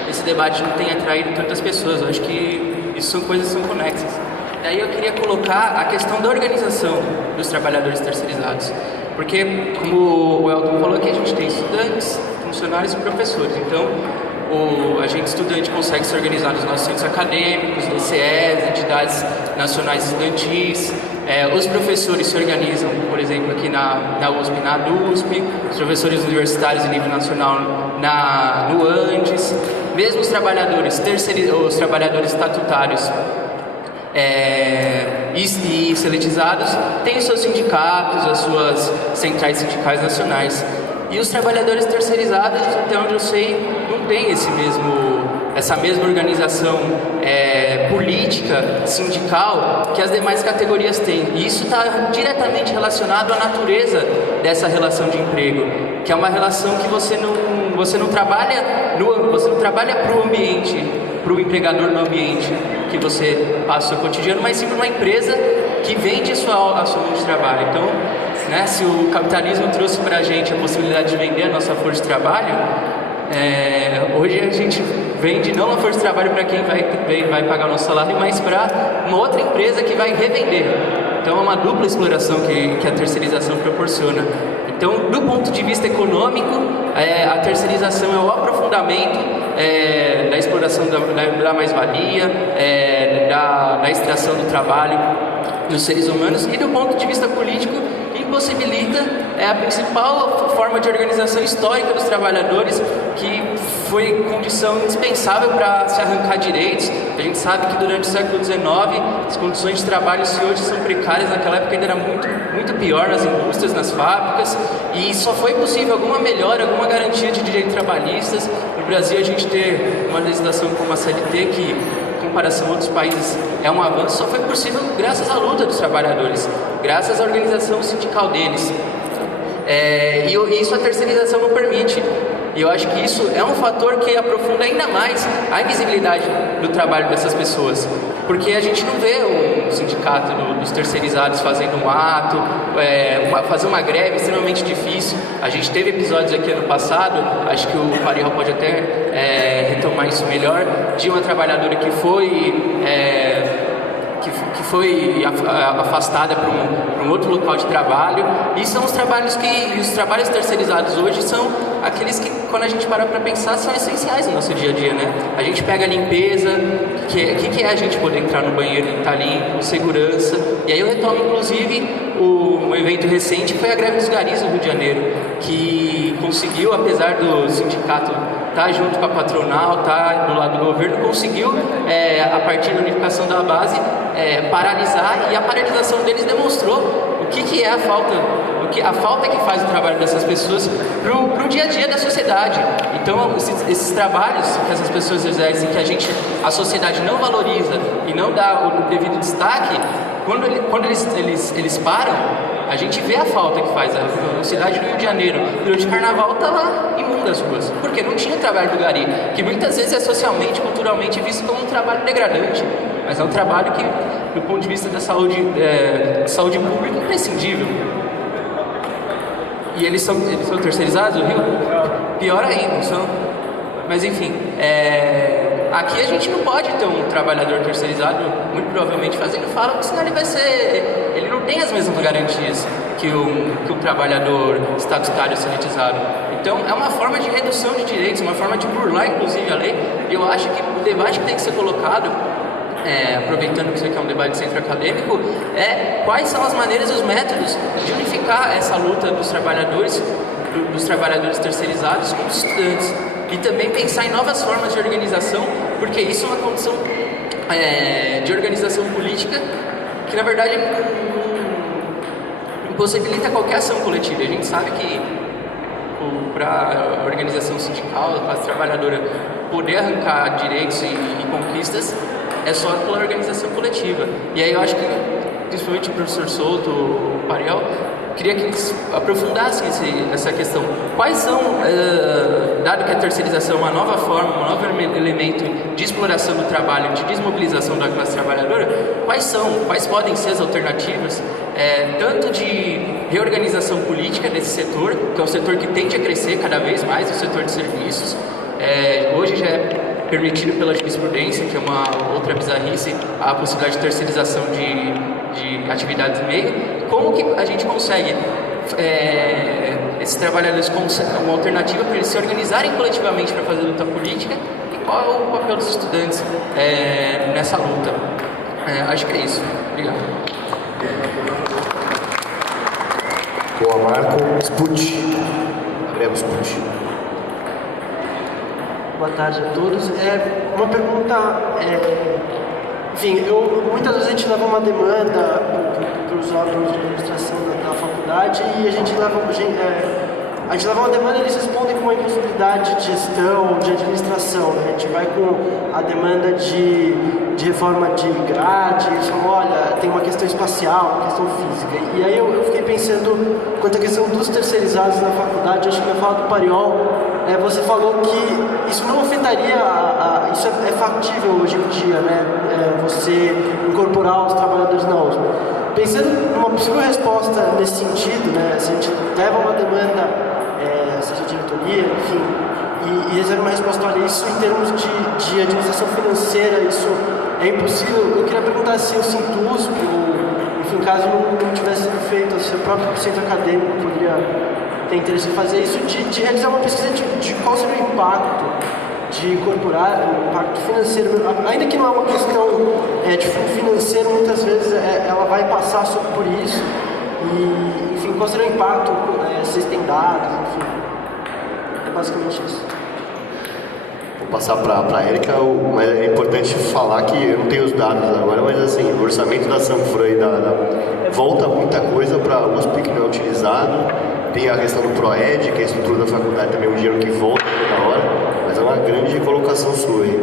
esse debate não tenha atraído tantas pessoas. Eu acho que isso são coisas que são conexas. Daí eu queria colocar a questão da organização dos trabalhadores terceirizados. Porque, como o Elton falou aqui, a gente tem estudantes, funcionários e professores. Então, o agente estudante consegue se organizar nos nossos centros acadêmicos, DCEs, entidades nacionais estudantis. Os professores se organizam, por exemplo, aqui na USP, na ADUSP, os professores universitários em nível nacional no ANDES, mesmo os trabalhadores estatutários e seletizados têm os seus sindicatos, as suas centrais sindicais nacionais. E os trabalhadores terceirizados, até onde eu sei, não tem essa mesma organização política, sindical, que as demais categorias têm. E isso está diretamente relacionado à natureza dessa relação de emprego, que é uma relação que você não trabalha para o ambiente, para o empregador no ambiente que você passa o seu cotidiano, mas sim para uma empresa que vende a sua mão de trabalho. Então, né, se o capitalismo trouxe para a gente a possibilidade de vender a nossa força de trabalho, hoje a gente vende não a força de trabalho para quem vai pagar o nosso salário, mas para uma outra empresa que vai revender. Então é uma dupla exploração que a terceirização proporciona. Então, do ponto de vista econômico, a terceirização é o aprofundamento da exploração da mais-valia, da extração do trabalho dos seres humanos, e do ponto de vista político, impossibilita a principal forma de organização histórica dos trabalhadores, que foi condição indispensável para se arrancar direitos. A gente sabe que durante o século XIX as condições de trabalho, se hoje são precárias, naquela época ainda era muito pior nas indústrias, nas fábricas, e só foi possível alguma melhora, alguma garantia de direitos trabalhistas. No Brasil a gente ter uma legislação como a CLT, que em comparação a outros países é um avanço, só foi possível graças à luta dos trabalhadores, graças à organização sindical deles. E isso a terceirização não permite. E eu acho que isso é um fator que aprofunda ainda mais a invisibilidade do trabalho dessas pessoas. Porque a gente não vê um sindicato dos terceirizados fazendo um ato, fazer uma greve extremamente difícil. A gente teve episódios aqui ano passado, acho que o Parial pode até retomar isso melhor, de uma trabalhadora que foi afastada para um outro local de trabalho. E são os trabalhos terceirizados hoje são aqueles que, quando a gente para pensar, são essenciais no nosso dia a dia, né? A gente pega a limpeza, que é a gente poder entrar no banheiro e estar limpo, segurança. E aí eu retomo, inclusive, um evento recente, foi a greve dos garis no Rio de Janeiro, que conseguiu, apesar do sindicato estar junto com a patronal, estar do lado do governo, conseguiu, a partir da unificação da base, paralisar, e a paralisação deles demonstrou o que é a falta que faz o trabalho dessas pessoas para o dia a dia da sociedade. Então, esses trabalhos que essas pessoas exercem, que a sociedade não valoriza e não dá o devido destaque, quando eles param, a gente vê a falta que faz. A cidade do Rio de Janeiro, durante o carnaval, estava imunda as ruas, porque não tinha trabalho do gari, que muitas vezes é socialmente, culturalmente visto como um trabalho degradante, mas é um trabalho que, do ponto de vista da saúde pública, é imprescindível. E eles são terceirizados, o Rio? Pior ainda, não são? Mas enfim, aqui a gente não pode ter um trabalhador terceirizado, muito provavelmente fazendo fala, porque senão ele não tem as mesmas garantias que o trabalhador estatutário sanitizado. Então é uma forma de redução de direitos, uma forma de burlar inclusive a lei. E eu acho que o debate que tem que ser colocado, aproveitando que isso aqui é um debate de centro acadêmico, quais são as maneiras e os métodos de unificar essa luta dos trabalhadores terceirizados com os estudantes, e também pensar em novas formas de organização, porque isso é uma condição de organização política que, na verdade, impossibilita qualquer ação coletiva. A gente sabe que para a organização sindical, a classe trabalhadora poder arrancar direitos e conquistas, é só pela organização coletiva. E aí eu acho que, principalmente o professor Souto, o Parial, queria que eles aprofundassem essa questão. Quais são, dado que a terceirização é uma nova forma, um novo elemento de exploração do trabalho, de desmobilização da classe trabalhadora, quais podem ser as alternativas, tanto de reorganização política desse setor, que é um setor que tende a crescer cada vez mais, o setor de serviços. Hoje já é permitido pela jurisprudência, que é uma outra bizarrice, a possibilidade de terceirização de atividades do meio. Como que a gente consegue, esses trabalhadores, uma alternativa para eles se organizarem coletivamente para fazer luta política, e qual é o papel dos estudantes nessa luta? Acho que é isso. Obrigado. Boa, Marco. Sput. Gabriel Sput. Boa tarde a todos. Uma pergunta, enfim, muitas vezes a gente leva uma demanda para os órgãos de administração da faculdade, e a gente leva uma demanda e eles respondem com uma impossibilidade de gestão, de administração, né? A gente vai com a demanda de reforma de grade, eles falam, olha, tem uma questão espacial, uma questão física. E aí eu fiquei pensando, quanto à questão dos terceirizados na faculdade, acho que na fala do Pariol, você falou que isso não afetaria, isso é factível hoje em dia, né? Você incorporar os trabalhadores na USP. pensando numa possível resposta nesse sentido, né, se a gente leva uma demanda, seja diretoria, enfim, e recebe uma resposta, olha, isso em termos de administração financeira, isso é impossível. Eu queria perguntar se o Sintusp, enfim, caso não tivesse sido feito, se o próprio centro acadêmico poderia ter interesse em fazer isso, de realizar uma pesquisa de qual seria o impacto de incorporar o impacto financeiro, ainda que não é uma questão de fundo financeiro, muitas vezes ela vai passar por isso, e, enfim, qual seria o impacto, vocês têm dados, enfim, é basicamente isso. Vou passar para a Érica, mas é importante falar que eu não tenho os dados agora, mas assim, o orçamento da Sanfran e volta muita coisa para a USP que não é utilizado, tem a questão do ProEd, que é a estrutura da faculdade também, é um dinheiro que volta toda hora, mas é uma grande colocação sua aí.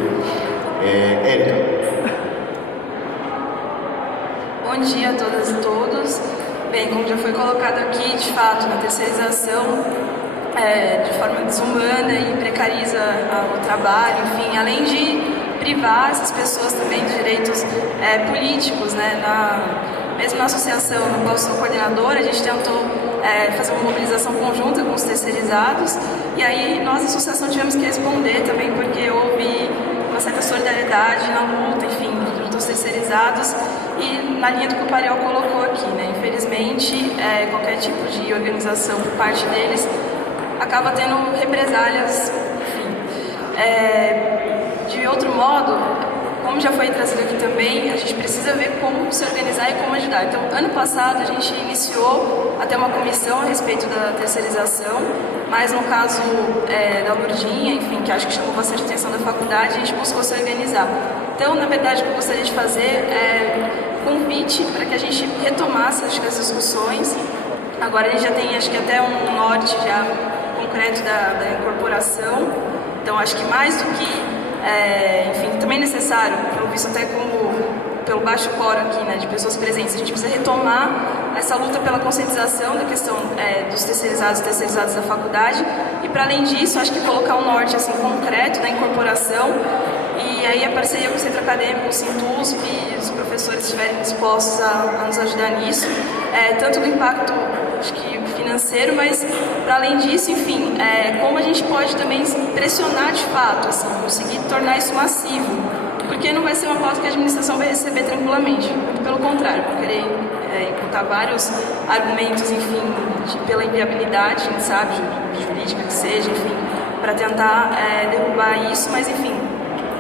Érica. Bom dia a todas e todos. Bem, como já foi colocado aqui, de fato, na terceirização, de forma desumana e precariza o trabalho, enfim, além de privar essas pessoas também de direitos políticos, né? Mesmo na associação no qual sou coordenadora, a gente tentou fazer uma mobilização conjunta com os terceirizados, e aí nós, a associação, tivemos que responder também, porque houve uma certa solidariedade na luta, enfim, junto aos terceirizados, e na linha do que o Pariel colocou aqui, né? Infelizmente, qualquer tipo de organização por parte deles acaba tendo represálias, enfim. De outro modo, como já foi trazido aqui também, a gente precisa ver como se organizar e como ajudar. Então, ano passado, a gente iniciou até uma comissão a respeito da terceirização, mas no caso da Lourdinha, enfim, que acho que chamou bastante atenção da faculdade, a gente buscou se organizar. Então, na verdade, o que eu gostaria de fazer é convite para que a gente retomasse as discussões. Agora a gente já tem, acho que até um norte já concreto da incorporação. Então, acho que mais do que enfim, também é necessário, pelo visto até pelo baixo quórum aqui, né, de pessoas presentes, a gente precisa retomar essa luta pela conscientização da questão dos terceirizados e terceirizados da faculdade, e para além disso, acho que colocar um norte assim, concreto da incorporação, e aí a parceria com o Centro Acadêmico, o Sintusp, os professores estiverem dispostos a nos ajudar nisso, tanto do impacto, acho que financeiro, mas para além disso, enfim, como a gente pode também pressionar de fato, assim, conseguir tornar isso massivo, porque não vai ser uma pauta que a administração vai receber tranquilamente, muito pelo contrário, vão querer imputar vários argumentos, enfim, pela inviabilidade, a gente sabe, jurídica que seja, enfim, para tentar derrubar isso, mas enfim,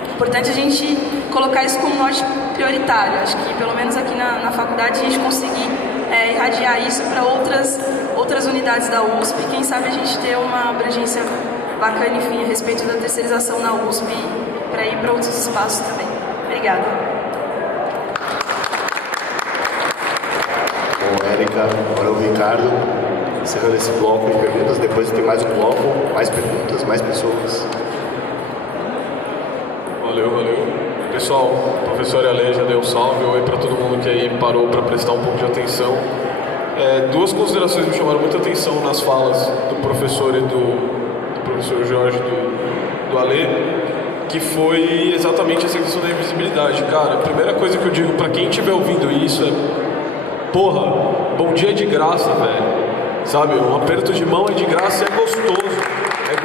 é importante a gente colocar isso como norte prioritário. Acho que pelo menos aqui na faculdade a gente conseguir irradiar isso para outras unidades da USP, quem sabe a gente ter uma abrangência bacana, enfim, a respeito da terceirização na USP, para ir para outros espaços também. Obrigada. Bom, Érica, agora o Ricardo, encerrando esse bloco de perguntas, depois tem mais um bloco, mais perguntas, mais pessoas. Valeu. Pessoal, a professora Ale já deu um salve, oi para todo mundo que aí parou para prestar um pouco de atenção. Duas considerações me chamaram muita atenção nas falas do professor e do professor Jorge, do Ale, que foi exatamente essa questão da invisibilidade. Cara, a primeira coisa que eu digo para quem estiver ouvindo isso é: porra, bom dia é de graça, velho. Sabe, um aperto de mão é de graça e é gostoso. É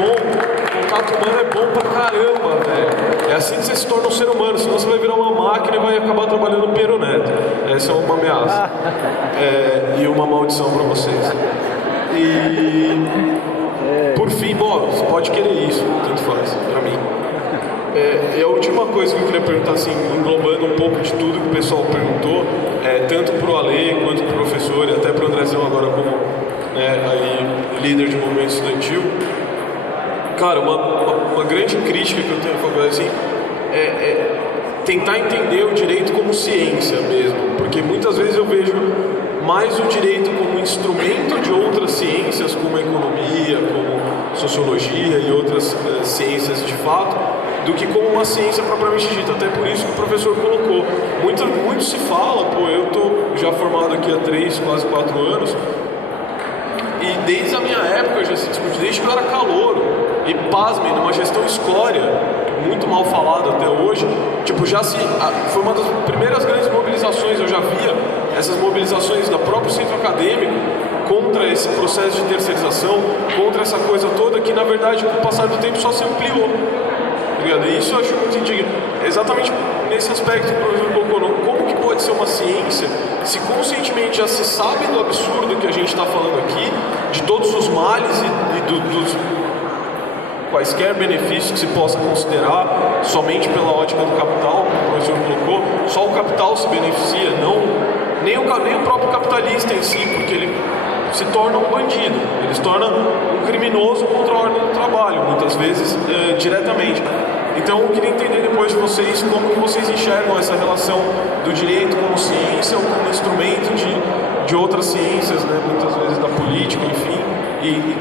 bom. O contato humano é bom pra caramba, velho. É assim que você se torna um ser humano, senão você vai virar uma máquina e vai acabar trabalhando no Piero Neto. Essa é uma ameaça. E uma maldição pra vocês. E por fim, bom, você pode querer isso, tanto faz, pra mim. E a última coisa que eu queria perguntar, assim, englobando um pouco de tudo que o pessoal perguntou, tanto pro Ale quanto pro professor e até pro Andrezão agora como aí, líder de movimento estudantil. Cara, uma grande crítica que eu tenho à faculdade, assim, é tentar entender o direito como ciência mesmo, porque muitas vezes eu vejo mais o direito como instrumento de outras ciências, como a economia, como sociologia e outras ciências de fato, do que como uma ciência propriamente dita. Até por isso que o professor colocou. Muito se fala, eu tô já formado aqui há 3, quase 4 anos, e desde a minha época já se discute, desde que eu era calouro, e pasmem, numa gestão escória, muito mal falada até hoje, foi uma das primeiras grandes mobilizações, eu já via essas mobilizações da próprio centro acadêmico contra esse processo de terceirização, contra essa coisa toda que, na verdade, com o passar do tempo só se ampliou. E isso eu acho muito indigno. Exatamente nesse aspecto que o professor colocou, como que pode ser uma ciência se conscientemente já se sabe do absurdo que a gente está falando aqui, de todos os males e dos quaisquer benefícios que se possa considerar somente pela ótica do capital, como o professor colocou, só o capital se beneficia, nem o próprio capitalista em si, porque ele se torna um bandido, ele se torna um criminoso contra a ordem do trabalho, muitas vezes diretamente. Então eu queria entender depois de vocês como que vocês enxergam essa relação do direito como ciência ou como instrumento de outras ciências, né, muitas vezes da política, enfim, e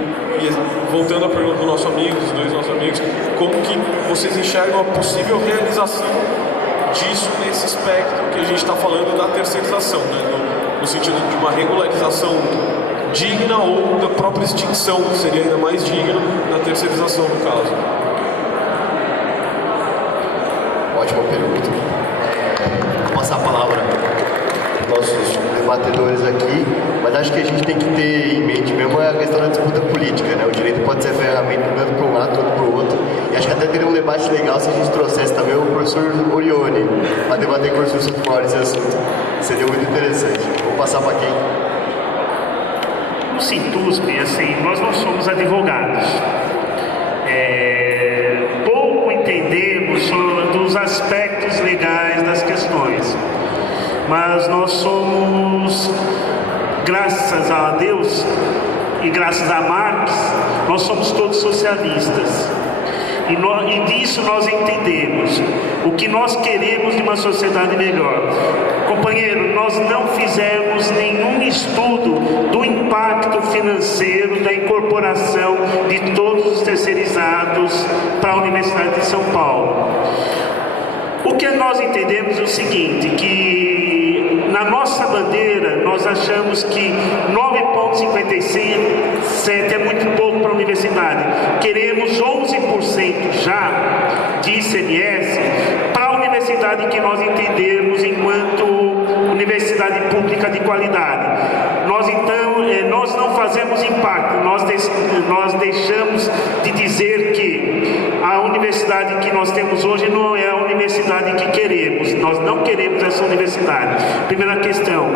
voltando à pergunta do nosso amigo, dos dois nossos amigos, como que vocês enxergam a possível realização disso nesse espectro que a gente está falando da terceirização, né, no sentido de uma regularização digna ou da própria extinção, que seria ainda mais digno da terceirização no caso. Ótima pergunta. Vou passar a palavra para os nossos debatedores aqui, mas acho que a gente tem que ter em mente mesmo a questão da disputa política, né? O direito pode ser ferramenta tanto para um lado quanto para o outro, e acho que até teria um debate legal se a gente trouxesse também o professor Orione para debater com o professor Sotomayor esse assunto. Seria muito interessante. Vou passar para quem? No Sintusp, assim, nós não somos advogados. Pouco entendemos dos aspectos legais das questões, mas nós somos, graças a Deus e graças a Marx, nós somos todos socialistas. E disso nós entendemos o que nós queremos de uma sociedade melhor. Companheiro, nós não fizemos nenhum estudo do impacto financeiro da incorporação de todos os terceirizados para a Universidade de São Paulo. O que nós entendemos é o seguinte, que na nossa bandeira nós achamos que 9,57 é muito pouco para a universidade. Queremos 11% já de ICMS para a universidade que nós entendemos enquanto universidade pública de qualidade. Nós não fazemos impacto, nós deixamos de dizer que a universidade que nós temos hoje não é a universidade que queremos. Nós não queremos essa universidade. Primeira questão.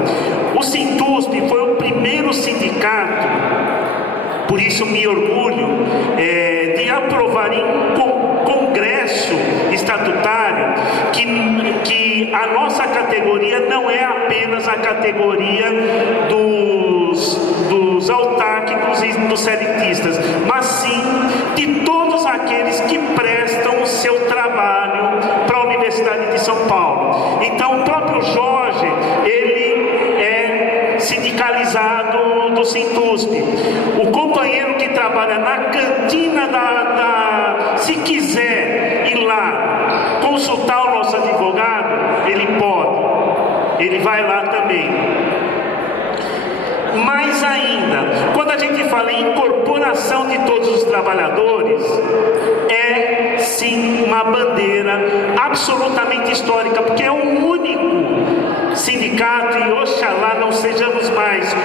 O Sintusp foi o primeiro sindicato, por isso me orgulho, de aprovar em congresso estatutário que a nossa categoria não é apenas a categoria dos autárquicos e dos CLTistas, mas sim de todos aqueles que prestam o seu trabalho para a Universidade de São Paulo. Então o próprio Jorge, ele é sindicalizado do Sintusp. O companheiro que trabalha na cantina se quiser ir lá consultar o nosso advogado, ele pode, ele vai lá também. Mais ainda, quando a gente fala em incorporação de todos os trabalhadores, é sim uma bandeira absolutamente histórica, porque é o único sindicato, e oxalá não sejamos mais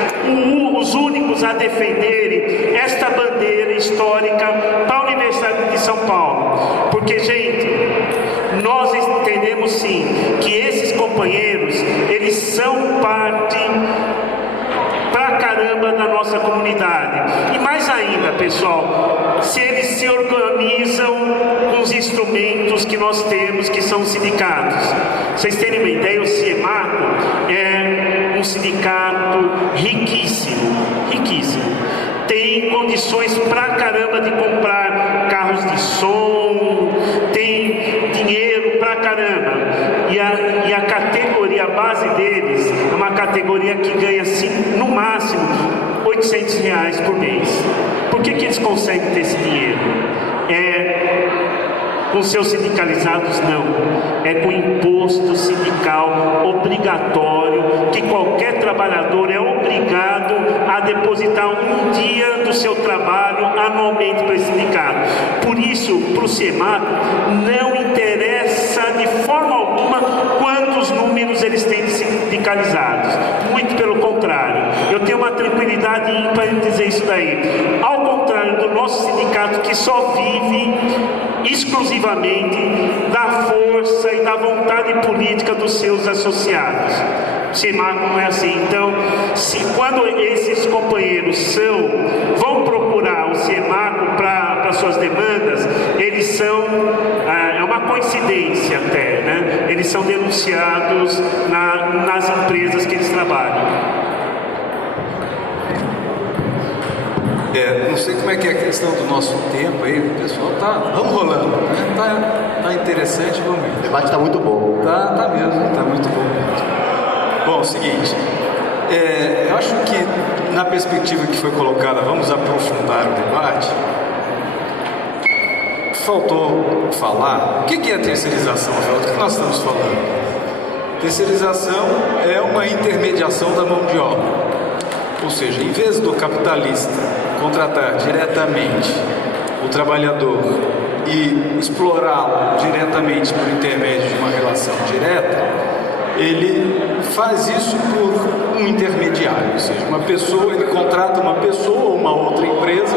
os únicos a defenderem esta bandeira histórica para a Universidade de São Paulo. Porque, gente, nós entendemos sim que esses companheiros, eles são parte pra caramba da nossa comunidade. E mais ainda, pessoal, se eles se organizam com os instrumentos que nós temos, que são os sindicatos. Vocês terem uma ideia, o CIEMACO é um sindicato riquíssimo, riquíssimo. Tem condições pra caramba de comprar carros de som, tem dinheiro pra caramba. E a categoria, a base deles, é uma categoria que ganha, no máximo, R$800 por mês. Por que eles conseguem ter esse dinheiro? Com seus sindicalizados, não. É com imposto sindical obrigatório, que qualquer trabalhador é obrigado a depositar um dia do seu trabalho anualmente para esse sindicato. Por isso, para o CIEMACO, não interessa de forma alguma quantos números eles têm de sindicalizados. Muito pelo contrário. Eu tenho uma tranquilidade ímpar em dizer isso daí. Ao contrário do nosso sindicato, que só vive exclusivamente da força e da vontade política dos seus associados. O CIEMACO não é assim. Então, quando esses companheiros vão procurar o CIEMACO para suas demandas, eles são, é uma coincidência até, né? Eles são denunciados nas empresas que eles trabalham. Não sei como é que é a questão do nosso tempo aí, pessoal. Vamos rolando, né? Tá interessante, vamos ver. O debate está muito bom. Tá mesmo, tá muito bom mesmo. Bom, o seguinte, eu acho que na perspectiva que foi colocada, vamos aprofundar o debate. Faltou falar o que é a terceirização, Rafael? Do que nós estamos falando? Terceirização é uma intermediação da mão de obra. Ou seja, em vez do capitalista contratar diretamente o trabalhador e explorá-lo diretamente por intermédio de uma relação direta, ele faz isso por um intermediário, ou seja, ele contrata uma pessoa ou uma outra empresa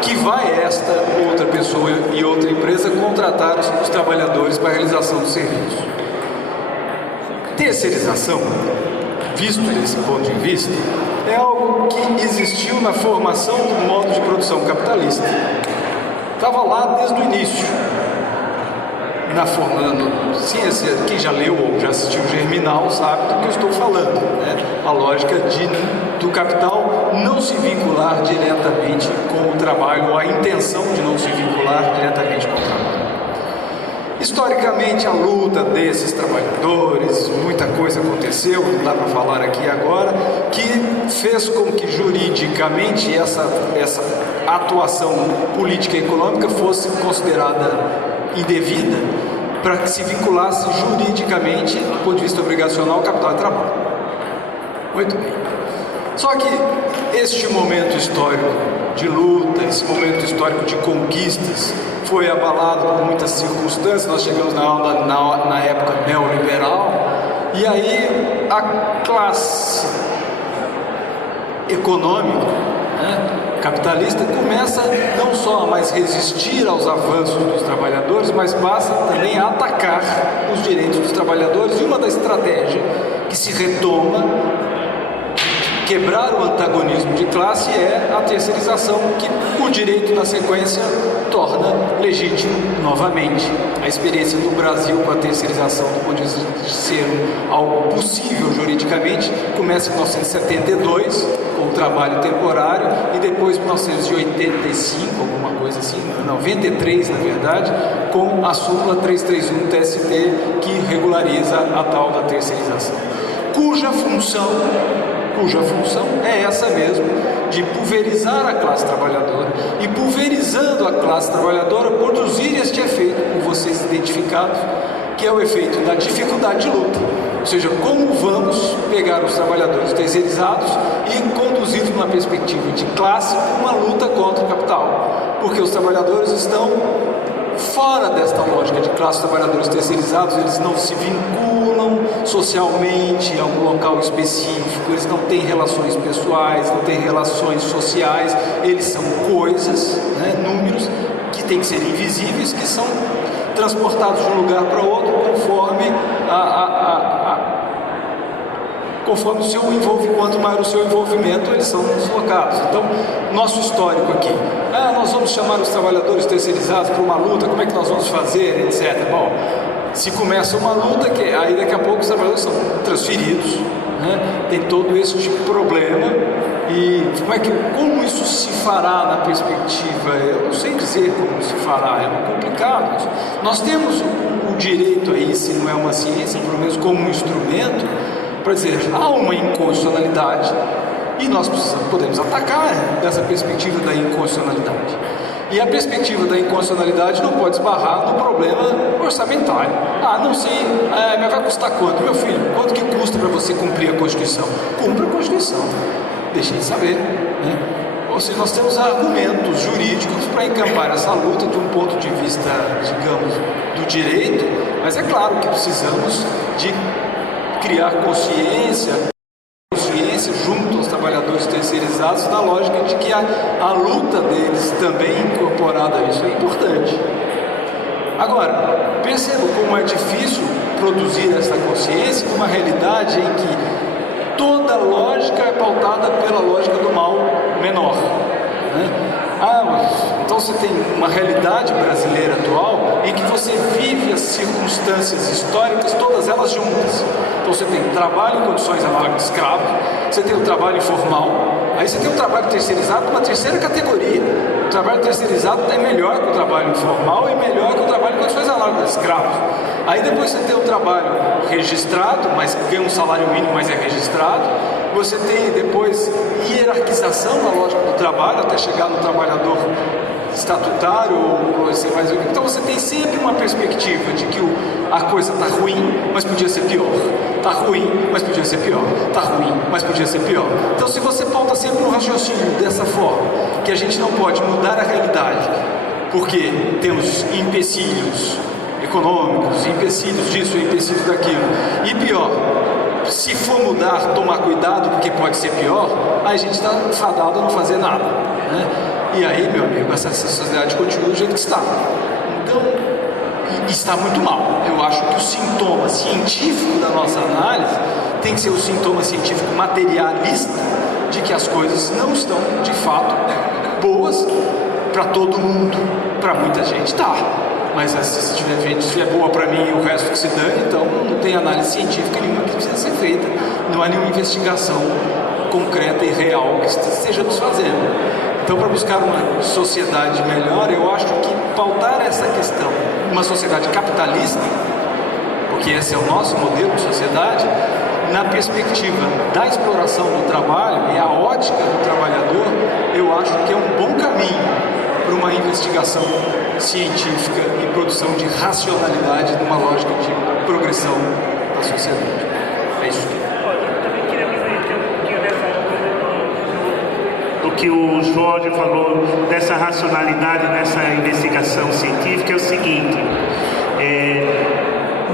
que vai esta outra pessoa e outra empresa contratar os trabalhadores para a realização do serviço. Terceirização, visto desse ponto de vista, é algo que existiu na formação do modo de produção capitalista. Estava lá desde o início. Quem já leu ou já assistiu Germinal sabe do que eu estou falando, né? A lógica do capital não se vincular diretamente com o trabalho, ou a intenção de não se vincular diretamente com o trabalho. Historicamente, a luta desses trabalhadores, muita coisa aconteceu, não dá para falar aqui agora, que fez com que juridicamente essa atuação política e econômica fosse considerada indevida, para que se vinculasse juridicamente, do ponto de vista obrigacional, ao capital de trabalho. Muito bem. Só que este momento histórico de luta, esse momento histórico de conquistas, foi abalado por muitas circunstâncias. Nós chegamos na época neoliberal, e aí a classe econômica, capitalista, começa não só a mais resistir aos avanços dos trabalhadores, mas passa também a atacar os direitos dos trabalhadores. E uma da estratégias que se retoma, quebrar o antagonismo de classe, é a terceirização, que o direito, na sequência, torna legítimo novamente. A experiência do Brasil com a terceirização, do ponto de vista de ser algo possível juridicamente, começa em 1972, com o trabalho temporário, e depois em 1985, alguma coisa assim, 93 na verdade, com a súmula 331 do TST, que regulariza a tal da terceirização, cuja função é essa mesmo, de pulverizar a classe trabalhadora, e pulverizando a classe trabalhadora, produzir este efeito, por vocês identificados, que é o efeito da dificuldade de luta. Ou seja, como vamos pegar os trabalhadores terceirizados e conduzi-los numa perspectiva de classe, uma luta contra o capital, porque os trabalhadores estão fora desta lógica de classe. Os trabalhadores terceirizados, eles não se vinculam socialmente a um local específico, eles não têm relações pessoais, não têm relações sociais, eles são coisas, números, que têm que ser invisíveis, que são transportados de um lugar para outro conforme conforme o seu envolvimento. Quanto maior o seu envolvimento, eles são deslocados. Então, nosso histórico aqui, nós vamos chamar os trabalhadores terceirizados para uma luta, como é que nós vamos fazer, etc. Bom, se começa uma luta, aí daqui a pouco os trabalhadores são transferidos, tem todo esse tipo de problema. E como isso se fará na perspectiva? Eu não sei dizer como se fará, é complicado. Nós temos o direito aí, se não é uma ciência, pelo menos como um instrumento, para dizer, há uma inconstitucionalidade e nós podemos atacar dessa perspectiva da inconstitucionalidade. E a perspectiva da inconstitucionalidade não pode esbarrar no problema orçamentário. Não sei, mas vai custar quanto? Meu filho, quanto que custa para você cumprir a Constituição? Cumpra a Constituição. Deixei de saber, Ou seja, nós temos argumentos jurídicos para encampar essa luta de um ponto de vista, digamos, do direito, mas é claro que precisamos de criar consciência junto aos trabalhadores terceirizados, na lógica de que a luta deles também incorporada a isso é importante. Agora, perceba como é difícil produzir essa consciência numa realidade em que toda lógica é pautada pela lógica do mal menor, né? Então você tem uma realidade brasileira atual em que você vive as circunstâncias históricas, todas elas juntas. Então você tem trabalho em condições análogas de escravo, você tem o trabalho informal, aí você tem o trabalho terceirizado, uma terceira categoria. O trabalho terceirizado é melhor que o trabalho informal e melhor que o trabalho em condições análogas de escravos. Aí depois você tem o trabalho registrado, mas ganha um salário mínimo, mas é registrado. Você tem depois hierarquização na lógica do trabalho, até chegar no trabalhador estatutário, ou você faz. Então você tem sempre uma perspectiva de que a coisa está ruim, mas podia ser pior. Está ruim, mas podia ser pior. Está ruim, mas podia ser pior. Então se você pauta sempre um raciocínio dessa forma, que a gente não pode mudar a realidade, porque temos empecilhos econômicos, empecilhos disso, empecilhos daquilo, e pior, se for mudar, tomar cuidado, porque pode ser pior, aí a gente está fadado a não fazer nada, né? E aí, meu amigo, essa sociedade continua do jeito que está. Então, está muito mal. Eu acho que o sintoma científico da nossa análise tem que ser o sintoma científico materialista de que as coisas não estão, de fato, boas para todo mundo. Para muita gente tá, mas se estiver boa para mim e o resto que se dane, então não tem análise científica nenhuma que precisa ser feita. Não há nenhuma investigação concreta e real que esteja nos fazendo. Então, para buscar uma sociedade melhor, eu acho que pautar essa questão, uma sociedade capitalista, porque esse é o nosso modelo de sociedade, na perspectiva da exploração do trabalho e a ótica do trabalhador, eu acho que é um bom caminho para uma investigação científica e produção de racionalidade numa lógica de progressão da sociedade. É isso. Eu também queria me meter um pouquinho do que o Jorge falou, dessa racionalidade, dessa investigação científica, é o seguinte: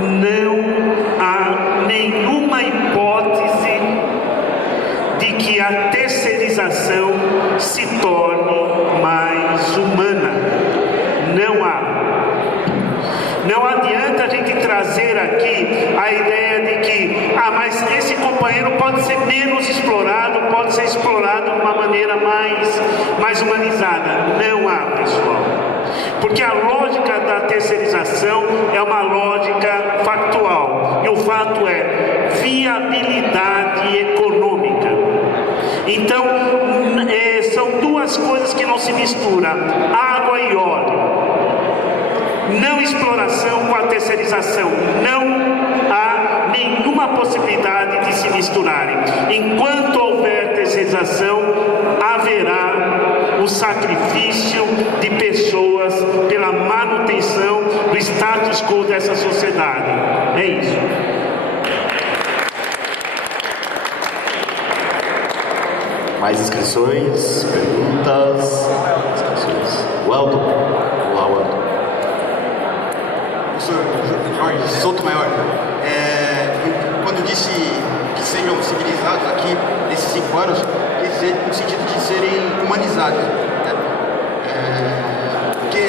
não há nenhuma hipótese de que a terceirização se torne mais humana. Não há. Não adianta a gente trazer aqui a ideia de que, mas esse companheiro pode ser menos explorado, pode ser explorado de uma maneira mais humanizada. Não há, pessoal. Porque a lógica da terceirização é uma lógica factual. E o fato é viabilidade econômica. Então, são duas coisas que não se misturam: água e óleo. Não exploração com a terceirização. Não há nenhuma possibilidade de se misturarem. Enquanto houver terceirização, haverá o sacrifício de pessoas pela manutenção do status quo dessa sociedade. É isso. Mais inscrições, perguntas, o Elton. Olá, Elton. Professor Jorge Sotomayor, quando disse que sejam civilizados aqui nesses 5 anos, quer dizer no sentido de serem humanizados, né? Porque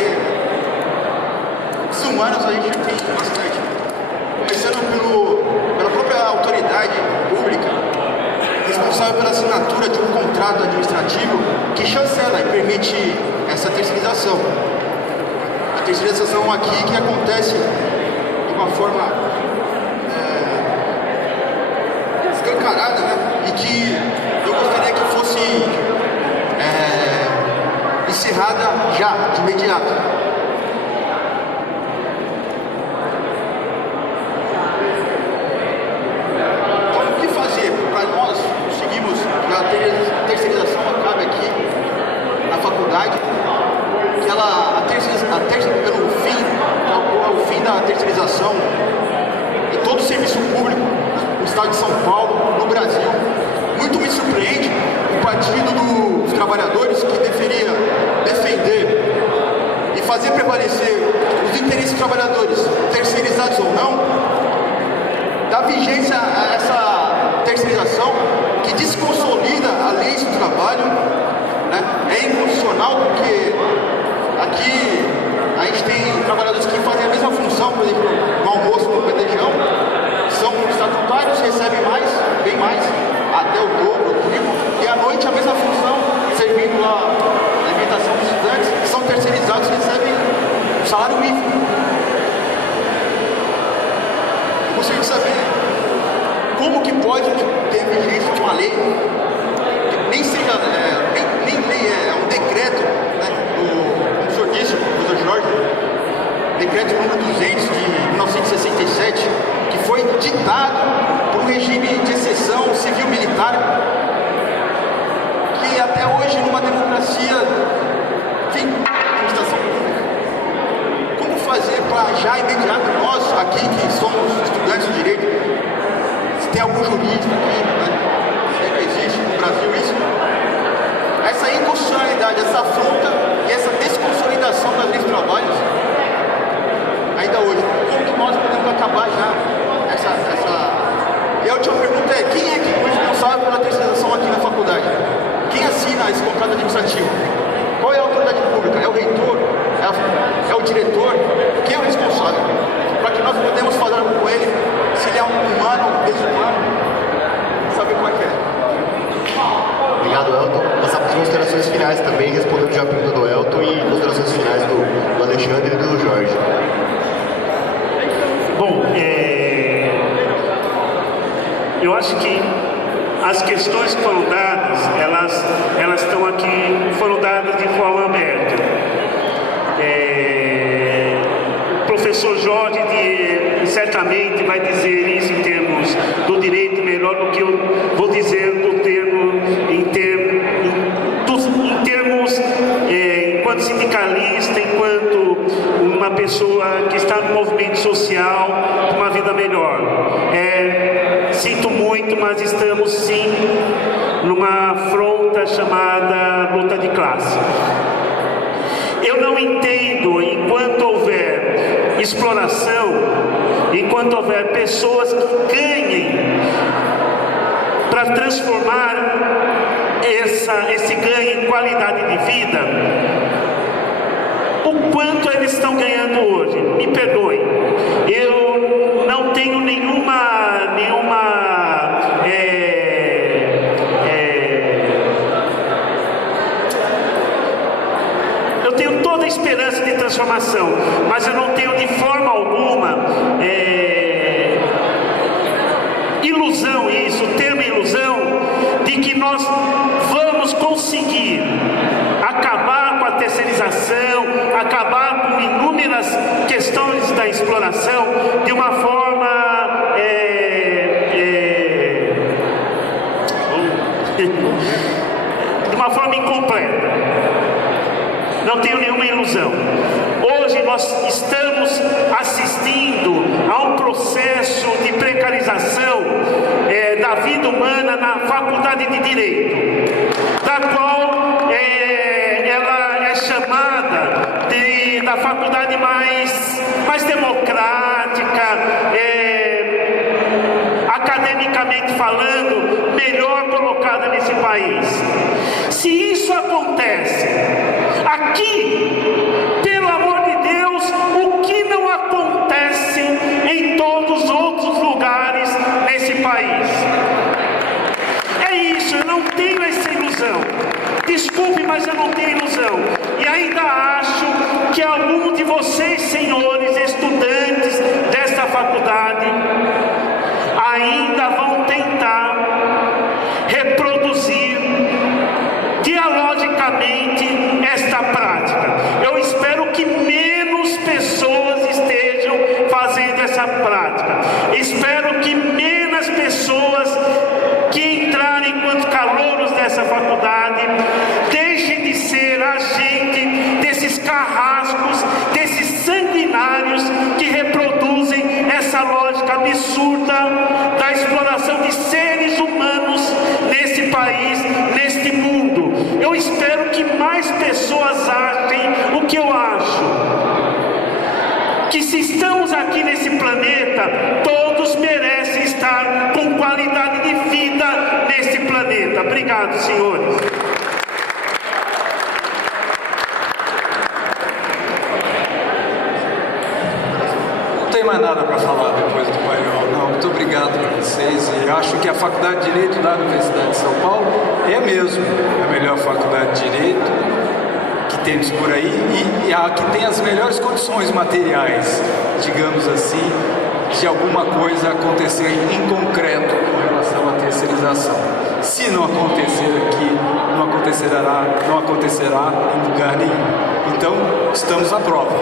desumanos a gente tem bastante, começando pela própria autoridade pública responsável pela assinatura de um contrato administrativo que chancela e permite essa terceirização. A terceirização aqui que acontece de uma forma escancarada, né? E que eu gostaria que fosse encerrada já, de imediato. Então, o que fazer para nós conseguirmos que a terceirização acabe aqui na faculdade, que pelo fim, o fim da terceirização em todo o serviço público no estado de São Paulo, no Brasil. Muito me surpreende o Partido dos Trabalhadores, que deveria defender e fazer prevalecer os interesses dos trabalhadores, terceirizados ou não, dá vigência a essa terceirização que desconsolida a lei do trabalho, né? É inconstitucional porque aqui a gente tem trabalhadores que fazem a mesma função, por exemplo, no almoço, no bandejão, são estatutários, recebem mais, bem mais, até o dobro, o triplo, e à noite a mesma função, servindo lá a alimentação dos estudantes, que são terceirizados, recebem um salário mínimo. Eu gostaria de saber como que pode ter vigência uma lei, que nem seja, nem lei, é um decreto, né, como o senhor disse, o professor Jorge, decreto número 200 de 1967, que foi ditado por um regime de exceção civil-militar, que até hoje, numa democracia, enfim, administração pública, como fazer para já imediato, nós aqui que somos estudantes de direito, se tem algum jurista aqui, né, sempre existe no Brasil isso, essa inconstitucionalidade, essa afronta e essa desconsolidação das leis de trabalho, ainda hoje, como que nós podemos acabar já essa... E a última pergunta é, quem é que é responsável pela terceirização aqui na faculdade? Quem assina esse contrato administrativo? Qual é a autoridade pública? É o reitor? É o diretor? Quem é o responsável? Para que nós podemos falar com ele, se ele é um humano ou desumano, saber qual é. Obrigado, Elton. Passar para as considerações finais também, respondendo já a pergunta do Elton e considerações finais do Alexandre e do Jorge. Bom, eu acho que as questões que foram dadas, elas estão aqui, foram dadas de forma aberta. O professor Jorge certamente vai dizer isso em termos do direito melhor do que eu vou dizer do termo, em termos enquanto sindicalista, enquanto uma pessoa que está no movimento social, uma vida melhor. Sinto muito, mas estamos sim numa afronta chamada luta de classe. Eu não entendo, enquanto houver exploração, enquanto houver pessoas que ganhem para transformar esse ganho em qualidade de vida, o quanto eles estão ganhando hoje. Me perdoem, eu não tenho nenhuma eu tenho toda a esperança de transformação, mas eu não tenho de forma alguma ilusão, isso, o termo ilusão, de que nós vamos conseguir acabar com a terceirização, acabar com inúmeras questões da exploração de uma forma incompleta. Não tenho nenhuma ilusão. Hoje nós estamos assistindo a um processo de precarização da vida humana na faculdade de Direito, da qual ela é chamada da faculdade mais democrática, academicamente falando, melhor colocada nesse país. Se isso acontece aqui, pelo amor de Deus, o que não acontece em todos os outros lugares nesse país? É isso, eu não tenho essa ilusão. Desculpe, mas eu não tenho ilusão. E ainda acho que algum de vocês, senhores estudantes desta faculdade, ainda vão tentar reproduzir dialogicamente esta prática. Eu espero que menos pessoas estejam fazendo essa prática. Espero que menos pessoas que entrarem enquanto calouros dessa faculdade deixem de ser agente desses carrascos, desses sanguinários que reproduzem essa lógica absurda da exploração de seres humanos nesse país, neste mundo. Eu espero que mais pessoas achem o que eu acho, que se estamos aqui nesse planeta, todos merecem estar obrigado, senhores. Não tem mais nada para falar depois do painel, não. Muito obrigado para vocês. E acho que a Faculdade de Direito da Universidade de São Paulo é mesmo a melhor faculdade de Direito que temos por aí e a que tem as melhores condições materiais, digamos assim, de alguma coisa acontecer em concreto com relação à terceirização. Se não acontecer aqui, não acontecerá em lugar nenhum. Então, estamos à prova.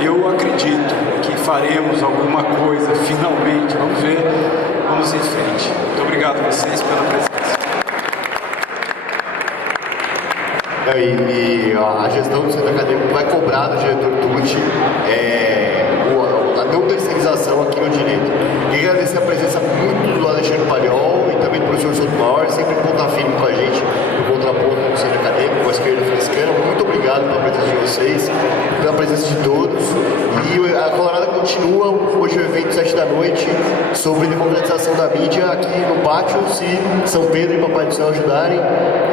Eu acredito que faremos alguma coisa, finalmente, vamos ver, vamos em frente. Muito obrigado a vocês pela presença. E a gestão do centro acadêmico vai cobrar do diretor Tucci a não terceirização aqui no direito. Queria agradecer a presença muito do Alexandre Pariol e também do professor Sotomayor, sempre em ponta firme com a gente, no contraponto do centro acadêmico, com a esquerda franciscana. Muito obrigado pela presença de vocês, pela presença de todos. E a Colorada continua hoje o evento 7 da noite sobre democratização da mídia aqui no pátio, se São Pedro e Papai do Céu ajudarem,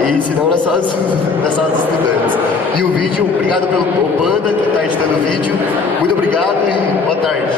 e se não nas salas dos estudantes. E o vídeo, obrigado pelo Panda que está editando o vídeo. Muito obrigado e boa tarde.